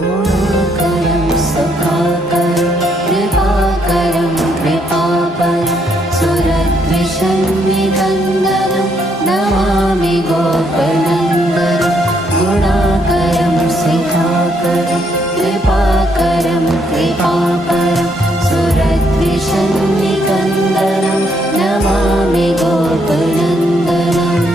गुणाकरं सुखाकरं कृपाकरं कृपापरं सुरद्विषन्निकन्दनं नमामि गोपनन्दनं गुणाकरं सुखाकरं कृपाकरं कृपापरं सुरद्विषन्निकन्दनं नमामि गोपनन्दनम्।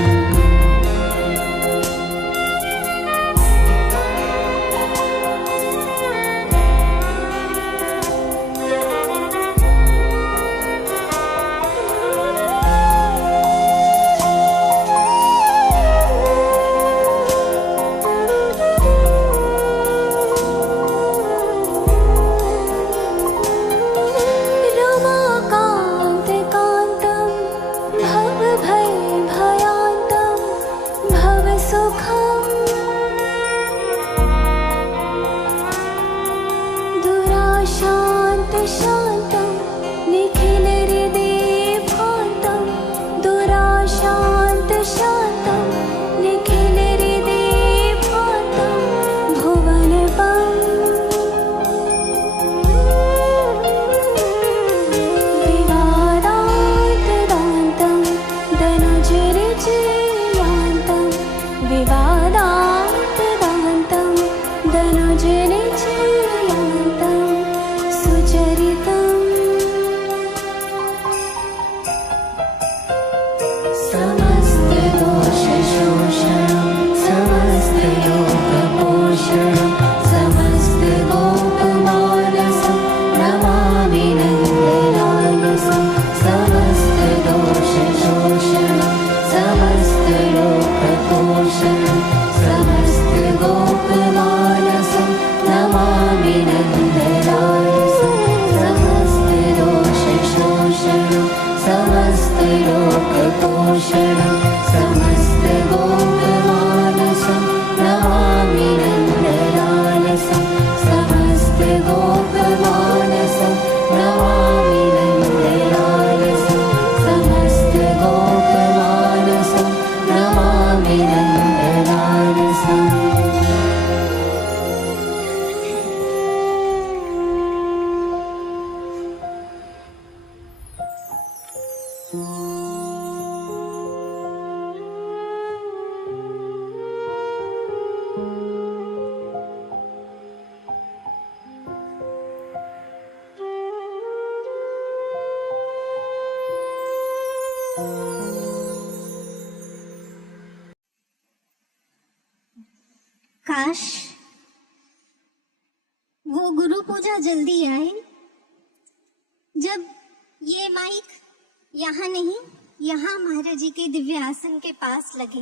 काश वो गुरु पूजा जल्दी आए, जब ये माइक यहाँ नहीं, यहाँ महाराज जी के दिव्य आसन के पास लगे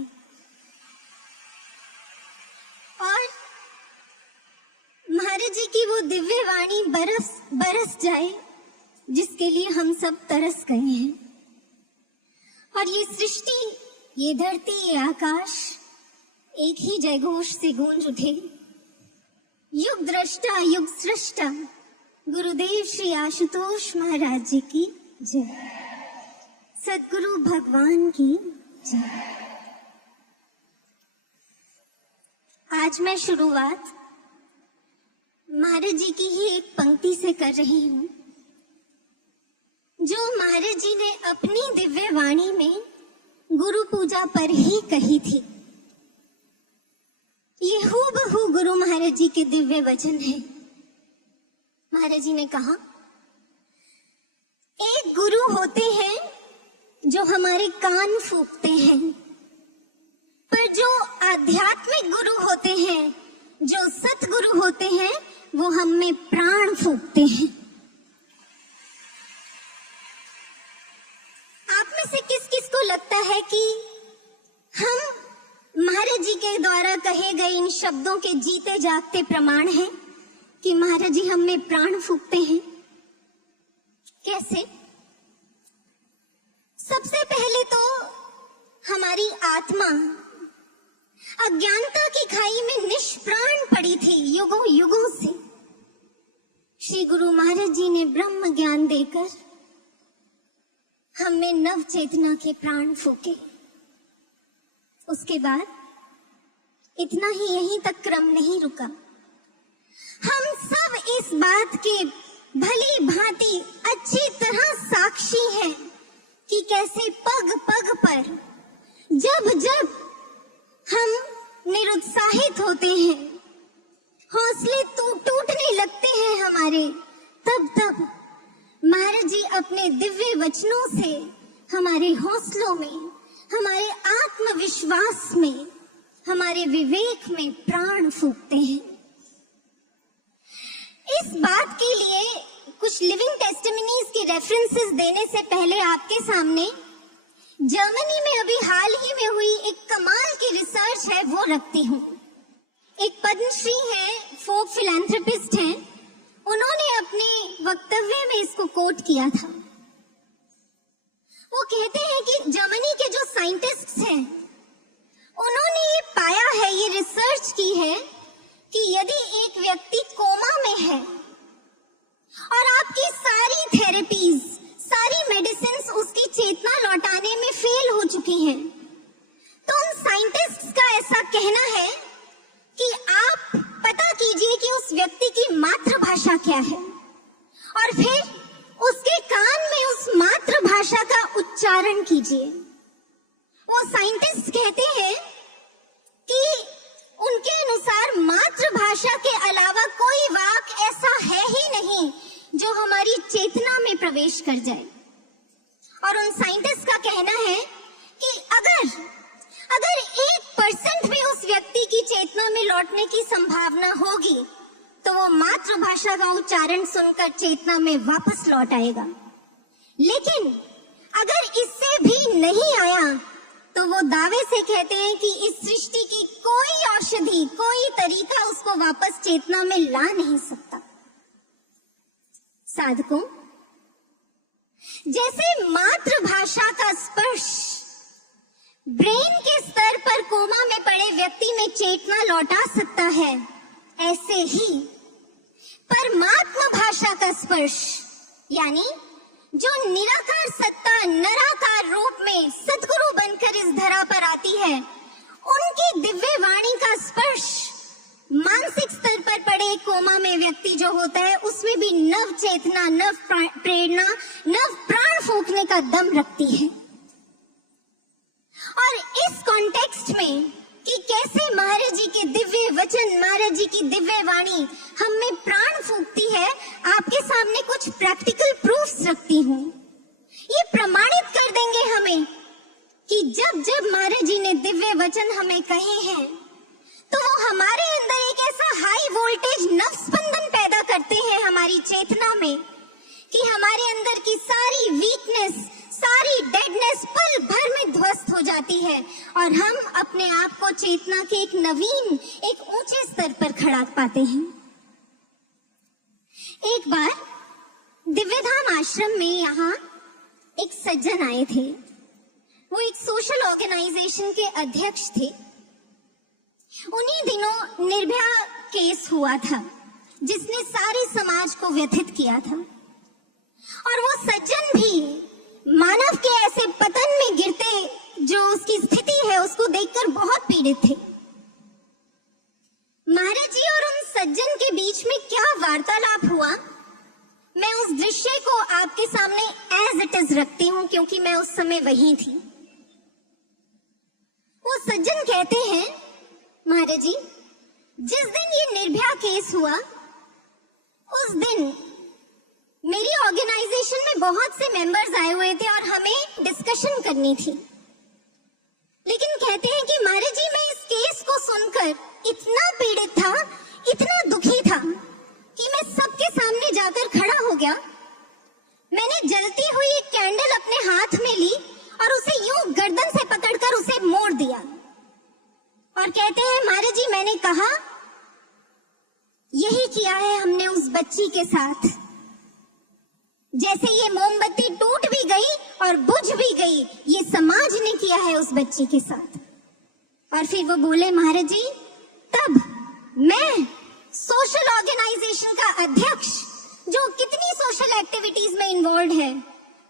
और महाराज जी की वो दिव्य वाणी बरस बरस जाए, जिसके लिए हम सब तरस गए हैं। और ये सृष्टि, ये धरती, ये आकाश एक ही जयघोष से गूंज उठे। युग दृष्टा युग सृष्टा गुरुदेव श्री आशुतोष महाराज जी की जय, सद्गुरु भगवान की जय। आज मैं शुरुआत महाराज जी की ही एक पंक्ति से कर रही हूँ, जो महाराज जी ने अपनी दिव्य वाणी में गुरु पूजा पर ही कही थी। ये हूबहू गुरु महाराज जी के दिव्य वचन है। महाराज जी ने कहा, एक गुरु होते हैं जो हमारे कान फूंकते हैं, पर जो आध्यात्मिक गुरु होते हैं, जो सतगुरु होते हैं, वो हम में प्राण फूंकते हैं। आप में से किस किस को लगता है कि हम महाराज जी के द्वारा कहे गए इन शब्दों के जीते जागते प्रमाण हैं कि महाराज जी हम में प्राण फूंकते हैं? कैसे? सबसे पहले तो हमारी आत्मा अज्ञानता की खाई में निष्प्राण पड़ी थी युगों युगों से। श्री गुरु महाराज जी ने ब्रह्म ज्ञान देकर हम में नव चेतना के प्राण फूके। उसके बाद इतना ही यहीं तक क्रम नहीं रुका। हम सब इस बात के भली भांति अच्छी तरह साक्षी हैं कि कैसे पग पग पर जब जब हम निरुत्साहित होते हैं, हौसले टूटने लगते हैं हमारे, तब तब महाराज जी अपने दिव्य वचनों से हमारे हौसलों में, हमारे आत्मविश्वास में, हमारे विवेक में प्राण फूंकते हैं। इस बात के लिए कुछ लिविंग टेस्टिमनीज के रेफरेंसेस देने से पहले आपके सामने जर्मनी में अभी हाल ही में हुई एक कमाल की रिसर्च है वो रखती हूँ। एक पद्मश्री है, फोक फिलैंथ्रोपिस्ट हैं, उन्होंने अपने वक्तव्य में इसको कोट किया था। वो कहते हैं कि जर्मनी के जो साइंटिस्ट्स हैं उन्होंने ये पाया है, ये रिसर्च की है कि यदि एक व्यक्ति कोमा में है और आपकी सारी थेरेपीज, सारी मेडिसिन्स उसकी चेतना लौटाने में फेल हो चुकी हैं, तो उन साइंटिस्ट्स का ऐसा कहना है कि आप पता कीजिए कि उस व्यक्ति की मातृभाषा क्या है और फिर उसके कान में उस मातृभाषा का उच्चारण कीजिए। वो साइंटिस्ट कहते हैं कि उनके अनुसार मातृभाषा के अलावा कोई वाक्य ऐसा है ही नहीं जो हमारी चेतना में प्रवेश कर जाए। और उन साइंटिस्ट का कहना है कि अगर 1% भी उस व्यक्ति की चेतना में लौटने की संभावना होगी तो वो मातृभाषा का उच्चारण सुनकर चेतना में वापस लौट आएगा। लेकिन अगर इससे भी नहीं आया तो वो दावे से कहते हैं कि इस सृष्टि की कोई औषधि, कोई तरीका उसको वापस चेतना में ला नहीं सकता। साधकों, जैसे मातृभाषा का स्पर्श ब्रेन के स्तर पर कोमा में पड़े व्यक्ति में चेतना लौटा सकता है, ऐसे ही परमात्मा भाषा का स्पर्श, यानी जो निराकार सत्ता निराकार रूप में सद्गुरु बनकर इस धरा पर आती है, उनकी दिव्य वाणी का स्पर्श मानसिक स्तर पर पड़े कोमा में व्यक्ति जो होता है उसमें भी नव चेतना, नव प्रेरणा, नव प्राण फूंकने का दम रखती है। और इस कॉन्टेक्स्ट में कि कैसे महाराज जी के दिव्य वचन, महाराज जी की दिव्य वाणी हम में प्राण फूंकती है, आपके सामने कुछ प्रैक्टिकल प्रूफ्स रखती हूँ। ये प्रमाणित कर देंगे हमें कि जब जब महाराज जी ने दिव्य वचन हमें कहे हैं तो वो हमारे अंदर एक ऐसा हाई वोल्टेज नव स्पंदन पैदा करते हैं हमारी चेतना में कि हमारे अंदर की सारी वीकनेस, सारी डेडनेस पल भर में ध्वस्त हो जाती है और हम अपने आप को चेतना के एक नवीन, एक ऊंचे स्तर पर खड़ा पाते हैं। एक बार दिव्यधाम आश्रम में यहाँ एक सज्जन आए थे। वो एक सोशल ऑर्गेनाइजेशन के अध्यक्ष थे। उन्हीं दिनों निर्भया केस हुआ था जिसने सारे समाज को व्यथित किया था और वो सज्जन भी मानव के ऐसे पतन में गिरते जो उसकी स्थिति है उसको देखकर बहुत पीड़ित थे। महाराज जी और उन सज्जन के बीच में क्या वार्तालाप हुआ, मैं उस दृश्य को आपके सामने एज इट इज रखती हूँ क्योंकि मैं उस समय वहीं थी। वो सज्जन कहते हैं, महाराज जी, जिस दिन ये निर्भया केस हुआ उस दिन मेरी ऑर्गेनाइजेशन में बहुत से मेंबर्स आए हुए थे और हमें डिस्कशन करनी थी। लेकिन कहते हैं कि महाराज जी, मैं इस केस को सुनकर इतना पीड़ित था, इतना दुखी था कि मैं सबके सामने जाकर खड़ा हो गया। मैंने जलती हुई एक कैंडल अपने हाथ में ली और उसे यूं गर्दन से पकड़कर उसे मोड़ दिया और कहते हैं, महाराज जी, मैंने कहा यही किया है हमने उस बच्ची के साथ। जैसे ये मोमबत्ती टूट भी गई और बुझ भी गई, ये समाज ने किया है उस बच्ची के साथ। और फिर वो बोले, महाराज जी, तब मैं सोशल ऑर्गेनाइजेशन का अध्यक्ष जो कितनी सोशल एक्टिविटीज में इन्वॉल्व है,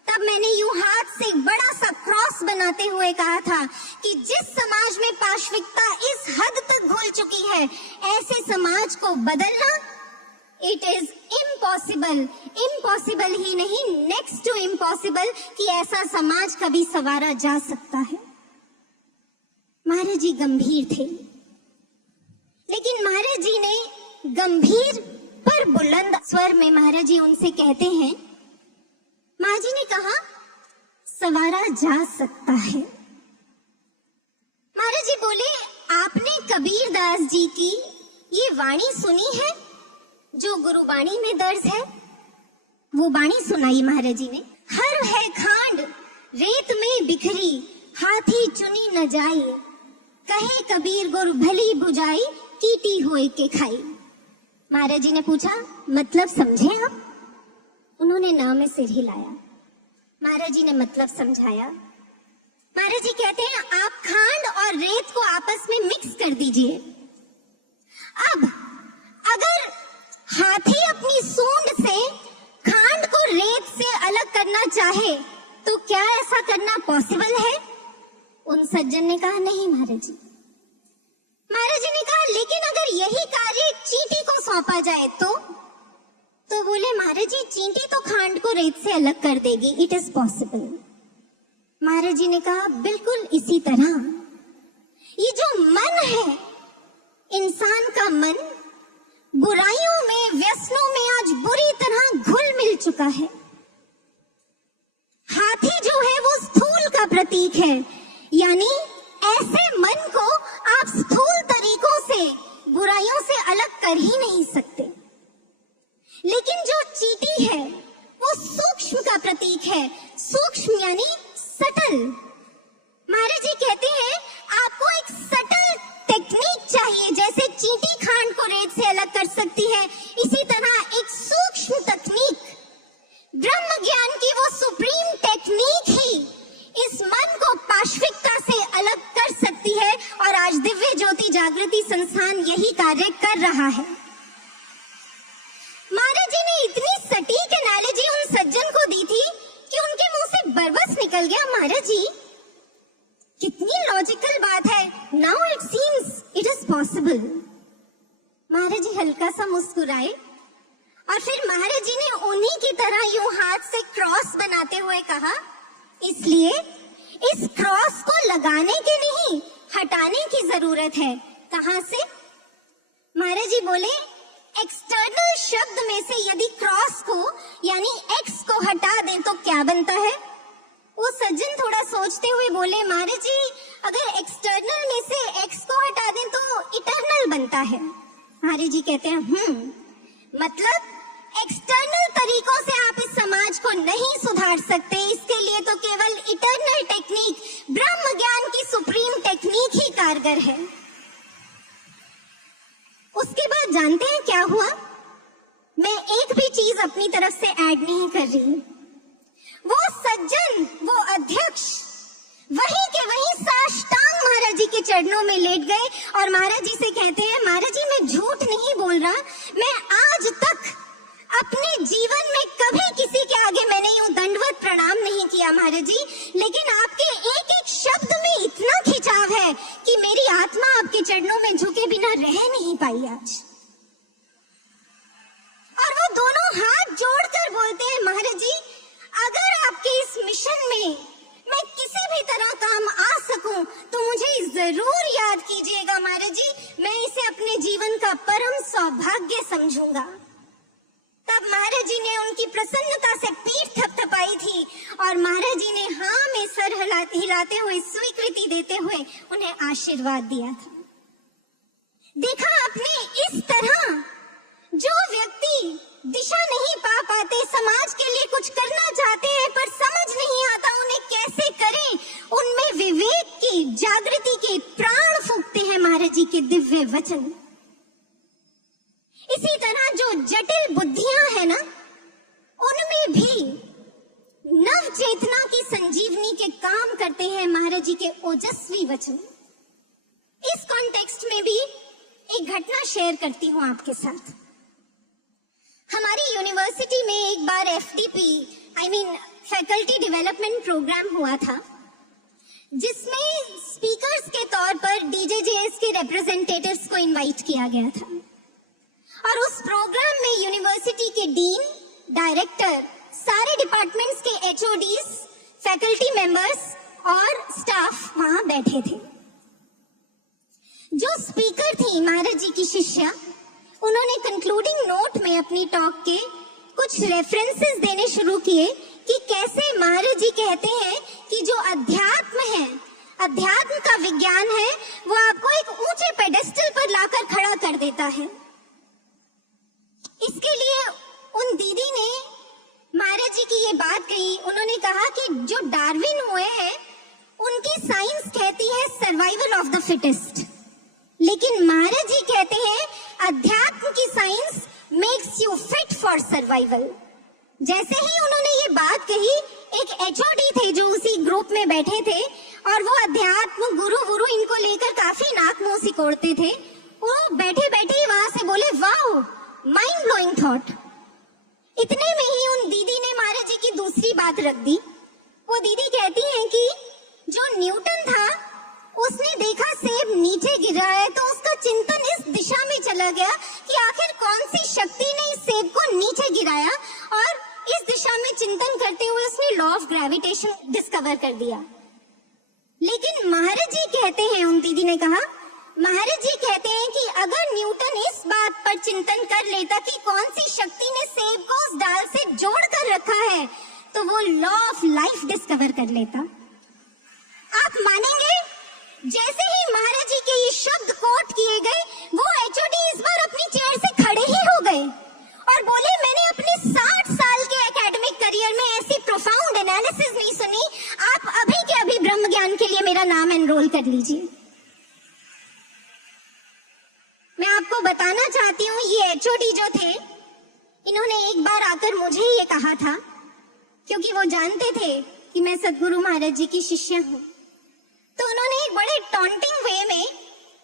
तब मैंने यूं हाथ से बड़ा सा क्रॉस बनाते हुए कहा था कि जिस समाज में पाशविकता इस हद तक घुल चुकी है, ऐसे समाज को बदलना इट इज इम्पॉसिबल, इम्पॉसिबल ही नहीं, नेक्स्ट टू इम्पॉसिबल कि ऐसा समाज कभी संवारा जा सकता है। महाराज जी गंभीर थे, लेकिन महाराज जी ने गंभीर पर बुलंद स्वर में महाराज जी उनसे कहते हैं, महाराज जी ने कहा संवारा जा सकता है। महाराज जी बोले, आपने कबीरदास जी की ये वाणी सुनी है जो गुरुबाणी में दर्ज है? वो वाणी सुनाई महाराज जी ने। हर है खांड रेत में बिखरी, हाथी चुनी न जाए, कहे कबीर गुर भली बुझाई, कीटी होए के खाई। महाराज जी ने पूछा, मतलब समझे आप? उन्होंने ना में सिर हिलाया। महाराज जी ने मतलब समझाया। महाराज जी कहते हैं, आप खांड और रेत को आपस में मिक्स कर दीजिए। अब अगर हाथी अपनी सूंड से खांड को रेत से अलग करना चाहे तो क्या ऐसा करना पॉसिबल है? उन सज्जन ने कहा, नहीं महाराज जी। महाराज जी ने कहा, लेकिन अगर यही कार्य चींटी को सौंपा जाए तो बोले, महाराज जी चींटी तो खांड को रेत से अलग कर देगी, इट इज पॉसिबल। महाराज जी ने कहा, बिल्कुल इसी तरह ये जो मन है, इंसान का मन बुराइयों में, व्यसनों में आज बुरी तरह घुल मिल चुका है। हाथी जो है वो स्थूल का प्रतीक है, यानी ऐसे मन को आप स्थूल तरीकों से, बुराइयों से अलग कर ही नहीं सकते। लेकिन जो चींटी है वो सूक्ष्म का प्रतीक है, सूक्ष्म यानी सटल। महाराज जी कहते हैं, आपको एक सटल टेक्निक चाहिए। जैसे चींटी खांड को रेत से अलग कर सकती है, इसी तरह एक सूक्ष्म तकनीक, ब्रह्म ज्ञान की वो सुप्रीम टेक्निक ही इस मन को पाश्विकता से अलग कर सकती है। और आज दिव्य ज्योति जागृति संस्थान यही कार्य कर रहा है। महाराज जी ने इतनी सटीक एनालॉजी उन सज्जन को दी थी कि उनके मुंह से बरबस निकल गया। महाराज जी, कितनी लॉजिकल बात है। Now it seems it is possible. Maharaj ji हल्का सा मुस्कुराए और फिर महाराज जी ने उन्हीं की तरह यूं हाथ से क्रॉस बनाते हुए कहा, इसलिए इस क्रॉस को लगाने के नहीं, हटाने की जरूरत है। कहां से? महाराज जी बोले, एक्सटर्नल शब्द में से यदि क्रॉस को यानी एक्स को हटा दें तो क्या बनता है? वो सज्जन थोड़ा सोचते हुए बोले, महाराज जी अगर एक्सटर्नल में से एक्स को हटा दें तो इटर्नल बनता है। महाराज जी कहते हैं, मतलब एक्सटर्नल तरीकों से आप इस समाज को नहीं सुधार सकते, इसके लिए तो केवल इटर्नल टेक्निक, ब्रह्म ज्ञान की सुप्रीम टेक्निक ही कारगर है। उसके बाद जानते हैं क्या हुआ? मैं एक भी चीज अपनी तरफ से ऐड नहीं कर रही। वो सज्जन, वो अध्यक्ष वहीं के वहीं साष्टांग महाराज जी के चरणों में लेट गए और महाराज जी से कहते हैं, महाराज जी मैं झूठ नहीं बोल रहा, मैं आज तक अपने जीवन में कभी किसी के आगे मैंने यूं दंडवत प्रणाम नहीं किया महाराज जी, लेकिन आपके एक एक शब्द में इतना खिंचाव है कि मेरी आत्मा आपके चरणों में झुके बिना रह नहीं पाई आज। और वो दोनों हाथ जोड़कर बोलते हैं, महाराज जी अगर आपके इस मिशन में मैं किसी भी तरह काम आ सकूं तो मुझे जरूर याद कीजिएगा महाराज जी, मैं इसे अपने जीवन का परम सौभाग्य समझूंगा। तब महाराज जी ने उनकी प्रसन्नता से पीठ थपथपाई थी और महाराज जी ने हाँ में सर हिलाते हुए स्वीकृति देते हुए उन्हें आशीर्वाद दिया था। देखा आपने, इस तरह जो व्यक्ति दिशा नहीं पा पाते, समाज के लिए कुछ करना चाहते हैं पर समझ नहीं आता उन्हें कैसे करें, उनमें विवेक की, जागृति के प्राण फूंकते हैं महाराज जी के दिव्य वचन। इसी तरह जो जटिल बुद्धियां है ना, उनमें भी नव चेतना की संजीवनी के काम करते हैं महाराज जी के ओजस्वी वचन। इस कॉन्टेक्स्ट में भी एक घटना शेयर करती हूं आपके साथ। हमारी यूनिवर्सिटी में एक बार एफडीपी फैकल्टी डेवलपमेंट प्रोग्राम हुआ था, जिसमें स्पीकर्स के तौर पर डीजेजेएस के रिप्रेजेंटेटिव्स को इनवाइट किया गया था। और उस प्रोग्राम में यूनिवर्सिटी के डीन, डायरेक्टर, सारे डिपार्टमेंट्स के HODs, फैकल्टी मेंबर्स और स्टाफ वहां बैठे थे। जो स्पीकर थी महाराज जी की शिष्या, उन्होंने कंक्लूडिंग नोट में अपनी टॉक के कुछ रेफरेंसेस देने शुरू किए कि कैसे महाराज जी कहते हैं कि जो अध्यात्म है, अध्यात्म का विज्ञान है, वो आपको एक ऊंचे पेडेस्टल पर लाकर खड़ा कर देता है। इसके लिए उन दीदी ने महाराज जी की ये बात कही। उन्होंने कहा कि जो डार्विन हुए हैं उनकी साइंस कहती है सर्वाइवल ऑफ द फिटेस्ट, लेकिन महाराज जी कहते हैं अध्यात्म की science makes you fit for survival. जैसे ही उन्होंने ये बात कही, एक HOD थे जो उसी ग्रुप में बैठे थे और वो अध्यात्म गुरु इनको लेकर काफी नाक मुंह सिकोड़ते थे। वो बैठे बैठे ही वहां से बोले, वाओ, माइंड ब्लोइंग थॉट। इतने में ही उन दीदी ने महाराज जी की दूसरी बात रख दी। वो दीदी कहती हैं कि जो न्यूटन था उसने देखा सेब नीचे गिरा है तो उसका चिंतन इस दिशा में चला गया कि आखिर कौन सी शक्ति ने इस सेब को नीचे गिराया, और इस दिशा में चिंतन करते हुए उसने लॉ ऑफ ग्रेविटेशन डिस्कवर कर दिया। लेकिन महाराज जी कहते हैं, उन दीदी ने कहा, महाराज जी कहते हैं कि अगर न्यूटन इस बात पर चिंतन कर लेता कि कौन सी शक्ति ने सेब को उस डाल से जोड़ कर रखा है, तो वो लॉ ऑफ लाइफ डिस्कवर कर लेता। आप मानेंगे, जैसे ही महाराज जी के ये शब्द कोट किए गए, वो HOD इस बार अपनी चेयर से खड़े ही हो गए और बोले, मैंने अपने 60 साल के एकेडमिक करियर में ऐसी प्रोफाउंड एनालिसिस नहीं सुनी। आप अभी के अभी ब्रह्म ज्ञान के लिए मेरा नाम एनरोल कर लीजिए। मैं आपको बताना चाहती हूँ, ये HOD जो थे, इन्होंने एक बार आकर मुझे ये कहा था, क्योंकि वो जानते थे कि मैं सद्गुरु महाराज जी की शिष्या हूँ। तो उन्होंने एक बड़े टॉन्टिंग वे में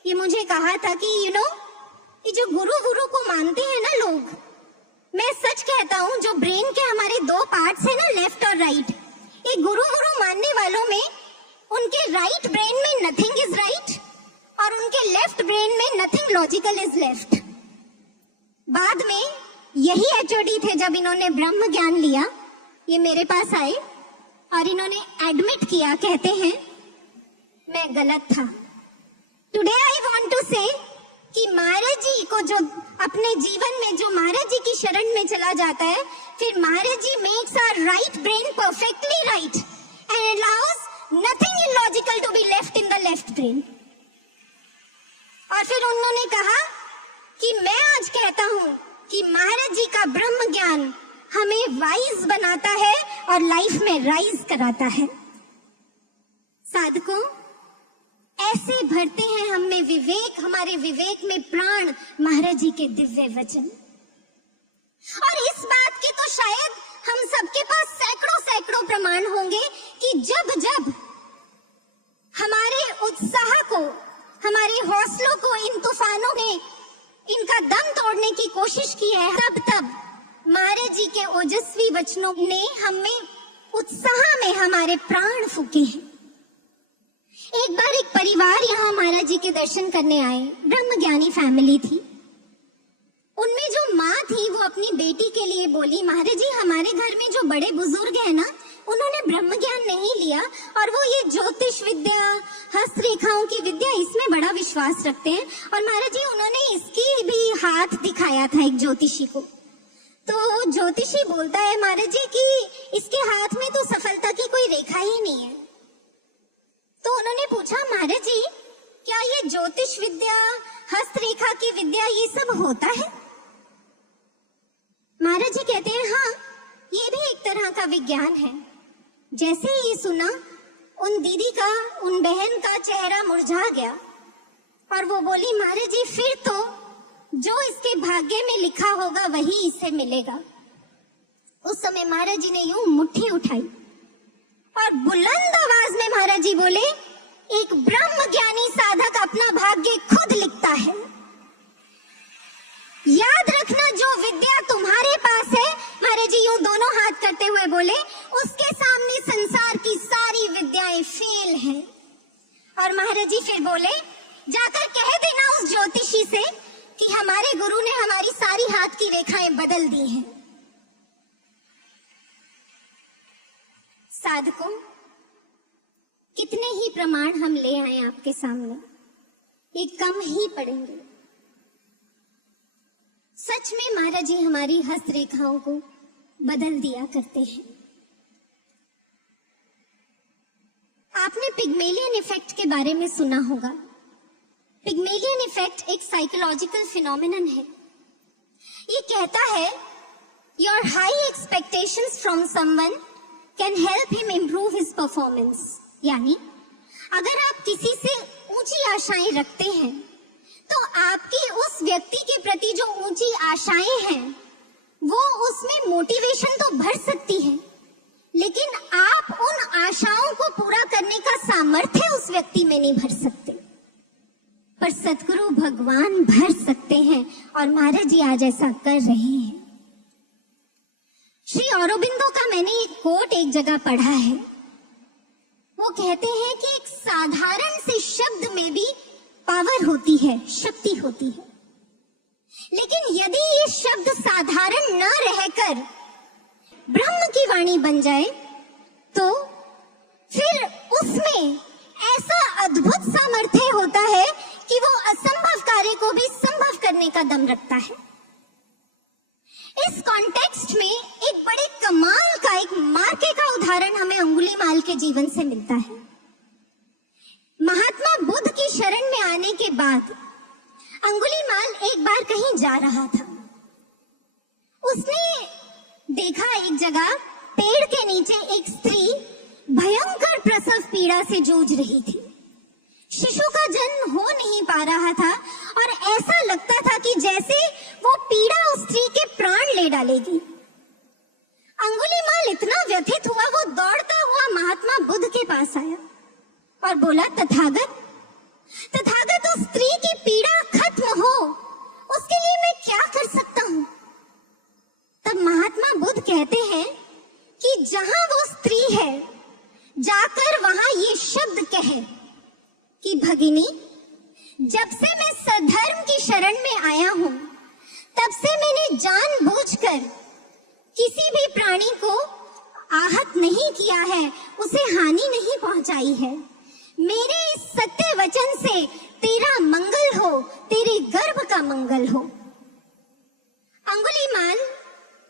ये मुझे कहा था कि ये जो गुरु को मानते हैं ना लोग, मैं सच कहता हूँ, जो ब्रेन के हमारे 2 पार्ट्स है ना, लेफ्ट और राइट, ये गुरु मानने वालों में उनके राइट ब्रेन में नथिंग इज राइट और उनके लेफ्ट ब्रेन में नथिंग लॉजिकल इज लेफ्ट। बाद में यही HOD थे, जब इन्होंने ब्रह्म ज्ञान लिया, ये मेरे पास आए और इन्होंने एडमिट किया, कहते हैं मैं गलत था। टुडे आई वांट टू से कि महाराज जी को जो अपने जीवन में जो महाराज जी की शरण में चला जाता है, फिर Maharaj ji makes our right brain perfectly right and allows nothing illogical to be left in the left brain. और फिर उन्होंने कहा कि मैं आज कहता हूं कि महाराज जी का ब्रह्म ज्ञान हमें वाइज बनाता है और लाइफ में राइज कराता है। साधकों, ऐसे भरते हैं हम में विवेक, हमारे विवेक में प्राण महाराज जी के दिव्य वचन। और इस बात के तो शायद हम सबके पास सैकड़ों प्रमाण होंगे कि जब जब हमारे उत्साह को, हमारे हौसलों को इन तूफानों ने इनका दम तोड़ने की कोशिश की है, तब महाराज जी के ओजस्वी वचनों ने हमें उत्साह में हमारे प्राण फूके हैं। एक बार एक परिवार यहाँ महाराज जी के दर्शन करने आए, ब्रह्म ज्ञानी फैमिली थी। उनमें जो माँ थी वो अपनी बेटी के लिए बोली, महाराज जी हमारे घर में जो बड़े बुजुर्ग हैं ना, उन्होंने ब्रह्म ज्ञान नहीं लिया और वो ये ज्योतिष विद्या, हस्तरेखाओं की विद्या, इसमें बड़ा विश्वास रखते हैं। और महाराज जी उन्होंने इसकी भी हाथ दिखाया था एक ज्योतिषी को। तो ज्योतिषी बोलता है महाराज जी कि इसके हाथ में तो सफलता की कोई रेखा ही नहीं है। तो उन्होंने पूछा, महाराज जी क्या ये ज्योतिष विद्या, हस्तरेखा की विद्या, ये सब होता है? महाराज जी कहते हैं, हाँ, ये भी एक तरह का विज्ञान है। जैसे ही ये सुना, उन दीदी का, उन बहन का चेहरा मुरझा गया और वो बोली, महाराज जी फिर तो जो इसके भाग्य में लिखा होगा वही इसे मिलेगा। उस समय महाराज जी ने यूं मुट्ठी उठाई और बुलंद आवाज में महाराज जी बोले, एक ब्रह्म ज्ञानी साधक अपना भाग्य खुद लिखता है। याद रखना, जो विद्या तुम्हारे पास है, महाराज जी यूं दोनों हाथ करते हुए बोले, उसके सामने संसार की सारी विद्याएं फेल हैं। और महाराज जी फिर बोले, जाकर कह देना उस ज्योतिषी से कि हमारे गुरु ने हमारी सारी बाई हाथ की रेखाएं बदल दी हैं। साधकों, कितने ही प्रमाण हम ले आए आपके सामने, ये कम ही पड़ेंगे। सच में महाराज जी हमारी हस्त रेखाओं को बदल दिया करते हैं। आपने पिग्मेलियन इफेक्ट के बारे में सुना होगा। पिग्मेलियन इफेक्ट एक साइकोलॉजिकल फिनोमिनन है। ये कहता है your high expectations from someone can help him improve his performance. यानी अगर आप किसी से ऊंची आशाएं रखते हैं तो आपकी उस व्यक्ति के प्रति जो ऊंची आशाएं हैं वो उसमें मोटिवेशन तो भर सकती है, लेकिन आप उन आशाओं को पूरा करने का सामर्थ्य उस व्यक्ति में नहीं भर सकते, पर सद्गुरु भगवान भर सकते हैं और महाराज जी आज ऐसा कर रहे हैं। श्री औरोबिंदो का मैंने एक कोट एक जगह पढ़ा है। वो कहते हैं कि एक साधारण से शब्द में भी पावर होती है, शक्ति होती है, लेकिन यदि ये शब्द साधारण न रहकर ब्रह्म की वाणी बन जाए तो फिर उसमें ऐसा अद्भुत सामर्थ्य होता है कि वो असंभव कार्य को भी संभव करने का दम रखता है। इस कॉन्टेक्स्ट में एक बड़े कमाल का, एक मार्के का उदाहरण हमें अंगुलीमाल के जीवन से मिलता है। महात्मा बुद्ध की शरण में आने के बाद अंगुलीमाल एक बार कहीं जा रहा था। उसने देखा एक जगह पेड़ के नीचे एक स्त्री भयंकर प्रसव पीड़ा से जूझ रही थी। शिशु का जन्म हो नहीं पा रहा था और ऐसा लगता था कि जैसे वो पीड़ा उस स्त्री के प्राण ले डालेगी। अंगुलीमाल इतना व्यथित हुआ, वो दौड़ता हुआ महात्मा बुद्ध के पास आया और बोला, तथागत, उस स्त्री की पीड़ा खत्म हो, उसके लिए मैं क्या कर सकता हूँ? तब महात्मा बुद्ध कहते हैं कि जहां वो स्त्री है जाकर वहां ये शब्द कहे कि भगिनी, जब से मैं सधर्म की शरण में आया हूं तब से मैंने जानबूझकर किसी भी प्राणी को आहत नहीं किया है, उसे हानि नहीं पहुंचाई है। मेरे इस सत्य वचन से तेरा मंगल हो, तेरे गर्भ का मंगल हो। अंगुलीमाल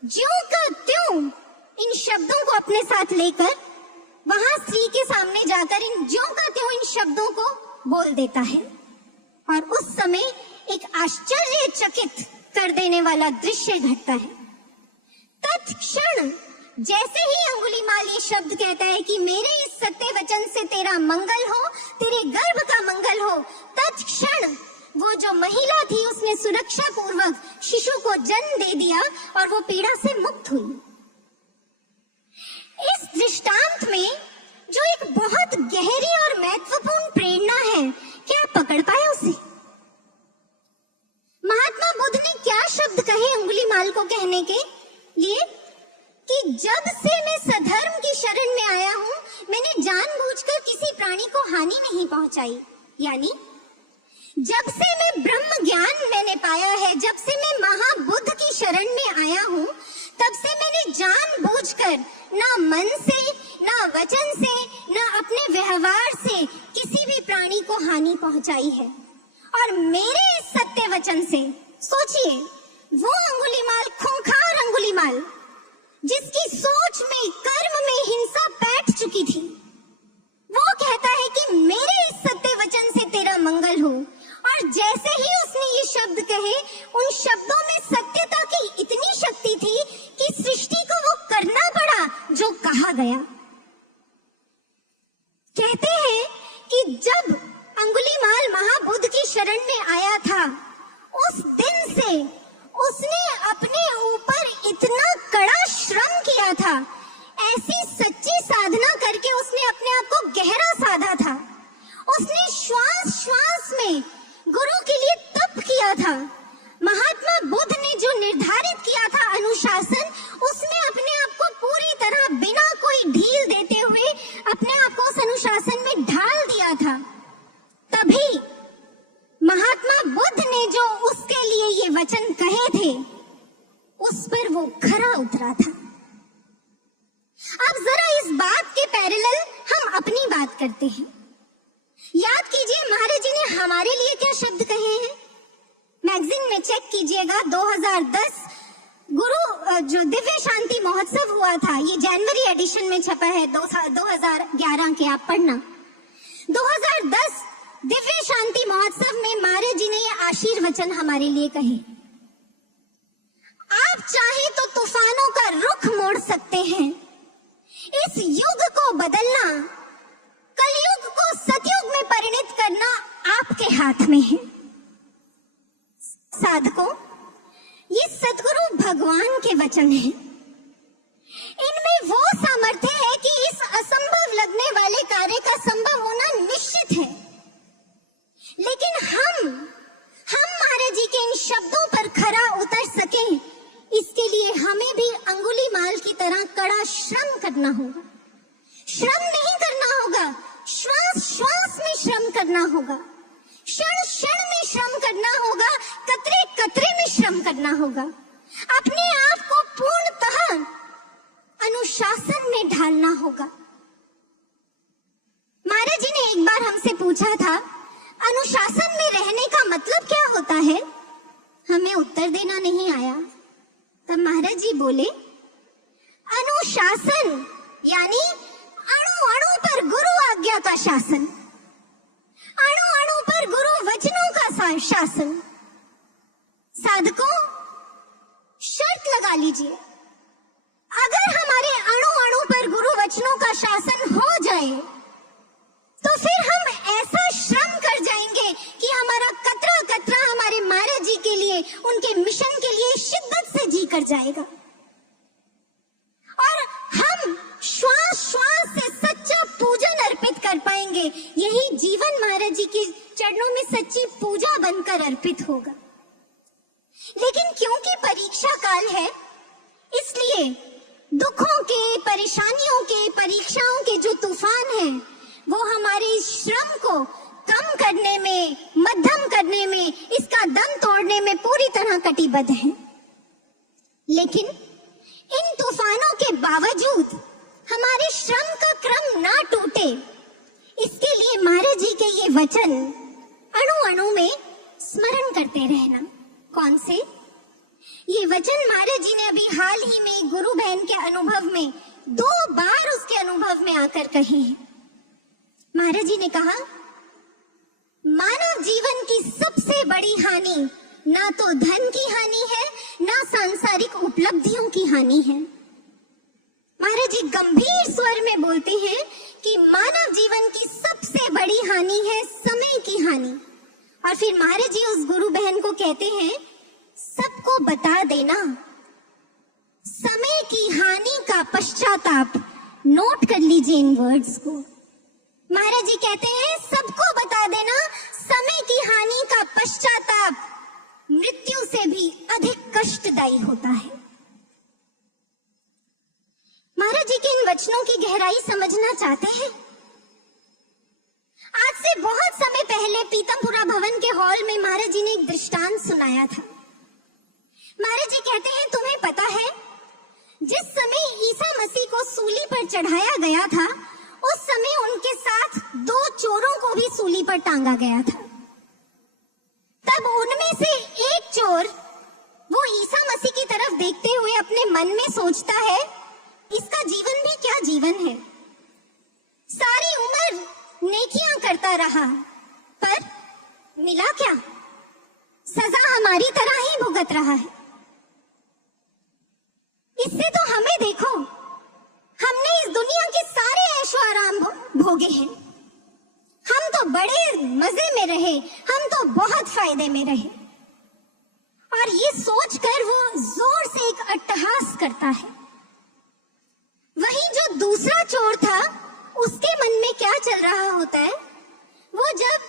ज्यों का त्यों इन शब्दों को अपने साथ लेकर वहां स्त्री के सामने जाकर इन ज्यों का त्यों इन शब्दों को बोल देता है और उस समय एक आश्चर्यचकित कर देने वाला दृश्य घटता है। तत्क्षण जैसे ही अंगुलीमाल ये शब्द कहता है कि मेरे इस सत्य वचन से तेरा मंगल हो, तेरे गर्भ का मंगल हो, तत्क्षण वो जो महिला थी उसने सुरक्षा पूर्वक शिशु को जन्म दे दिया और वो पीड़ा से मुक्त हुई। इस दृष्टांत में जो एक बहुत गहरी और महत्वपूर्ण प्रेरणा है, क्या पकड़ पाए उसे? महात्मा बुद्ध ने क्या शब्द कहे अंगुलीमाल को कहने के लिए कि जब से मैं सधर्म की शरण में आया हूं मैंने जानबूझकर किसी प्राणी को हानि नहीं पहुंचाई। यानी जब से मैं ब्रह्म ज्ञान मैंने पाया है, जब से मैं महाबुद्ध की शरण में आया हूं, तब से मैंने जानबूझकर ना मन से, ना वचन से, ना अपने व्यवहार से किसी भी प्राणी को हानि पहुंचाई है। और मेरे इस सत्य वचन से सोचिए, वो अंगुलीमाल, खूंखार अंगुलीमाल, जिसकी सोच में, कर्म में हिंसा बैठ चुकी थी, वो कहता है कि मेरे इस सत्य वचन से तेरा मंगल हो। और जैसे ही उसने ये शब्द कहे, उन शब्दों में सत्यता की इतनी शक्ति थी कि सृष्टि को वो करना पड़ा जो कहा गया। कहते हैं कि जब अंगुलीमाल महाबुद्ध की शरण में आया था, उस दिन से उसने अपने ऊपर इतना कड़ा श्रम किया था, ऐसी सच्ची साधना करके उसने अपने आप को गहरा साधा था। उसने श्वास श्वास में गुरु के लिए तप किया था। महात्मा बुद्ध ने जो निर्धारित किया था अनुशासन, उसमें अपने आप को पूरी तरह बिना कोई ढील देते हुए अपने आप को उस अनुशासन में ढाल दिया था। तभी महात्मा बुद्ध ने जो उसके लिए ये वचन कहे थे वो खरा उतरा था। अब जरा इस बात के पैरेलल हम अपनी बात करते हैं। याद कीजिए महाराज जी ने हमारे लिए क्या शब्द कहे हैं। मैगजीन में चेक कीजिएगा, 2010 गुरु जो दिव्य शांति महोत्सव हुआ था, ये जनवरी एडिशन में छपा है 2011 के, आप पढ़ना। 2010 दिव्य शांति महोत्सव में महाराज जी ने ये आशीर्वचन हमारे लिए कहे। आप चाहे तो तूफानों का रुख मोड़ सकते हैं। इस युग को बदलना, कलयुग को सतयुग में परिणत करना आपके हाथ में है। साधकों, ये सतगुरु भगवान के वचन हैं। इनमें वो सामर्थ्य है कि इस असंभव लगने वाले कार्य का संभव होना निश्चित है। लेकिन हम महाराज जी के इन शब्दों पर खरा उतर सकें, इसके लिए हमें भी अंगुलीमाल की तरह कड़ा श्रम करना होगा। श्रम नहीं करना होगा, श्वास श्वास में श्रम करना होगा, क्षण क्षण में श्रम करना होगा, कतरे कतरे में श्रम करना होगा। अपने आप को पूर्णतः अनुशासन में ढालना होगा। महाराज जी ने एक बार हमसे पूछा था, अनुशासन में रहने का मतलब क्या होता है? हमें उत्तर देना नहीं आया। तब महाराज जी बोले, अनुशासन यानी अणु अणु पर गुरु आज्ञा का शासन, अणु अणु पर गुरु वचनों का शासन। साधकों, शर्त लगा लीजिए, अगर हमारे अणु अणु पर गुरु वचनों का शासन हो जाए तो फिर हम ऐसा श्रम कर जाएंगे कि हमारा कतरा कतरा हमारे महाराज जी के लिए, उनके मिशन के लिए शिद्दत से जी कर जाएगा। और हम श्वास श्वास से सच्चा पूजन अर्पित कर पाएंगे। यही जीवन महाराज जी के चरणों में सच्ची पूजा बनकर अर्पित होगा। लेकिन क्योंकि परीक्षा काल है, इसलिए दुखों के, परेशानियों के, परीक्षाओं के जो तूफान हैं, वो हमारे श्रम को कम करने में, मध्यम करने में, इसका दम तोड़ने में पूरी तरह कटिबद्ध हैं। लेकिन इन तूफानों के बावजूद हमारे श्रम का क्रम ना टूटे, इसके लिए महाराज जी के ये वचन अणु अणु में स्मरण करते रहना। कौन से? ये वचन महाराज जी ने अभी हाल ही में गुरु बहन के अनुभव में 2 बार उसके अनुभव में आकर कहे हैं। महाराज जी ने कहा, मानव जीवन की सबसे बड़ी हानि ना तो धन की हानि है, ना सांसारिक उपलब्धियों की हानि है। महाराज जी गंभीर स्वर में बोलते हैं कि मानव जीवन की सबसे बड़ी हानि है समय की हानि। और फिर महाराज जी उस गुरु बहन को कहते हैं, सबको बता देना, समय की हानि का पश्चाताप। नोट कर लीजिए इन वर्ड्स को। महाराज जी कहते हैं, सबको बता देना, समय की हानि का पश्चाताप मृत्यु से भी अधिक कष्टदायी होता है। महाराज जी के इन वचनों की गहराई समझना चाहते हैं? आज से बहुत समय पहले पीतमपुरा भवन के हॉल में महाराज जी ने एक दृष्टांत सुनाया था। महाराज जी कहते हैं, तुम्हें पता है, जिस समय ईसा मसीह को सूली पर चढ़ाया गया था, उस समय उनके साथ 2 चोरों को भी सूली पर टांगा गया था। तब उनमें से एक चोर वो ईसा मसीह की तरफ देखते हुए अपने मन में सोचता है, इसका जीवन भी क्या जीवन है, सारी उम्र नेकियां करता रहा, पर मिला क्या? सजा हमारी तरह ही भुगत रहा है। इससे तो हमें देखो, हमने इस दुनिया के सारे ऐशो आराम भोगे हैं, हम तो बड़े मजे में रहे, हम तो बहुत फायदे में रहे। और ये सोचकर वो जोर से एक अट्टहास करता है। वहीं जो दूसरा चोर था, उसके मन में क्या चल रहा होता है? वो जब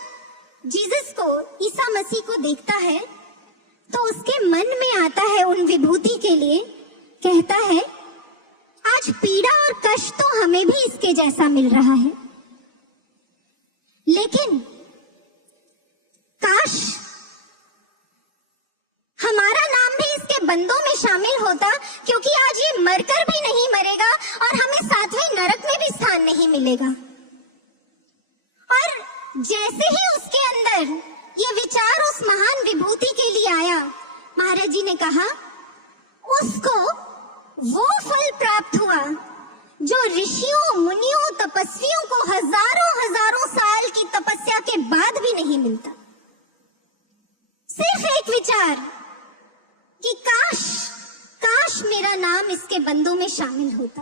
जीसस को, ईसा मसीह को देखता है, तो उसके मन में आता है उन विभूति के लिए, कहता है, आज पीड़ा और कष्ट तो हमें भी इसके जैसा मिल रहा है, लेकिन काश हमारा नाम भी इसके बंदों में शामिल होता, क्योंकि आज ये मरकर भी नहीं मरेगा और हमें 7वें नरक में भी स्थान नहीं मिलेगा। और जैसे ही उसके अंदर ये विचार उस महान विभूति के लिए आया, महाराज जी ने कहा उसको वो फल प्राप्त हुआ जो ऋषियों, मुनियों, तपस्वियों को हजारों हजारों साल की तपस्या के बाद भी नहीं मिलता। सिर्फ एक विचार कि काश काश मेरा नाम इसके बंदों में शामिल होता।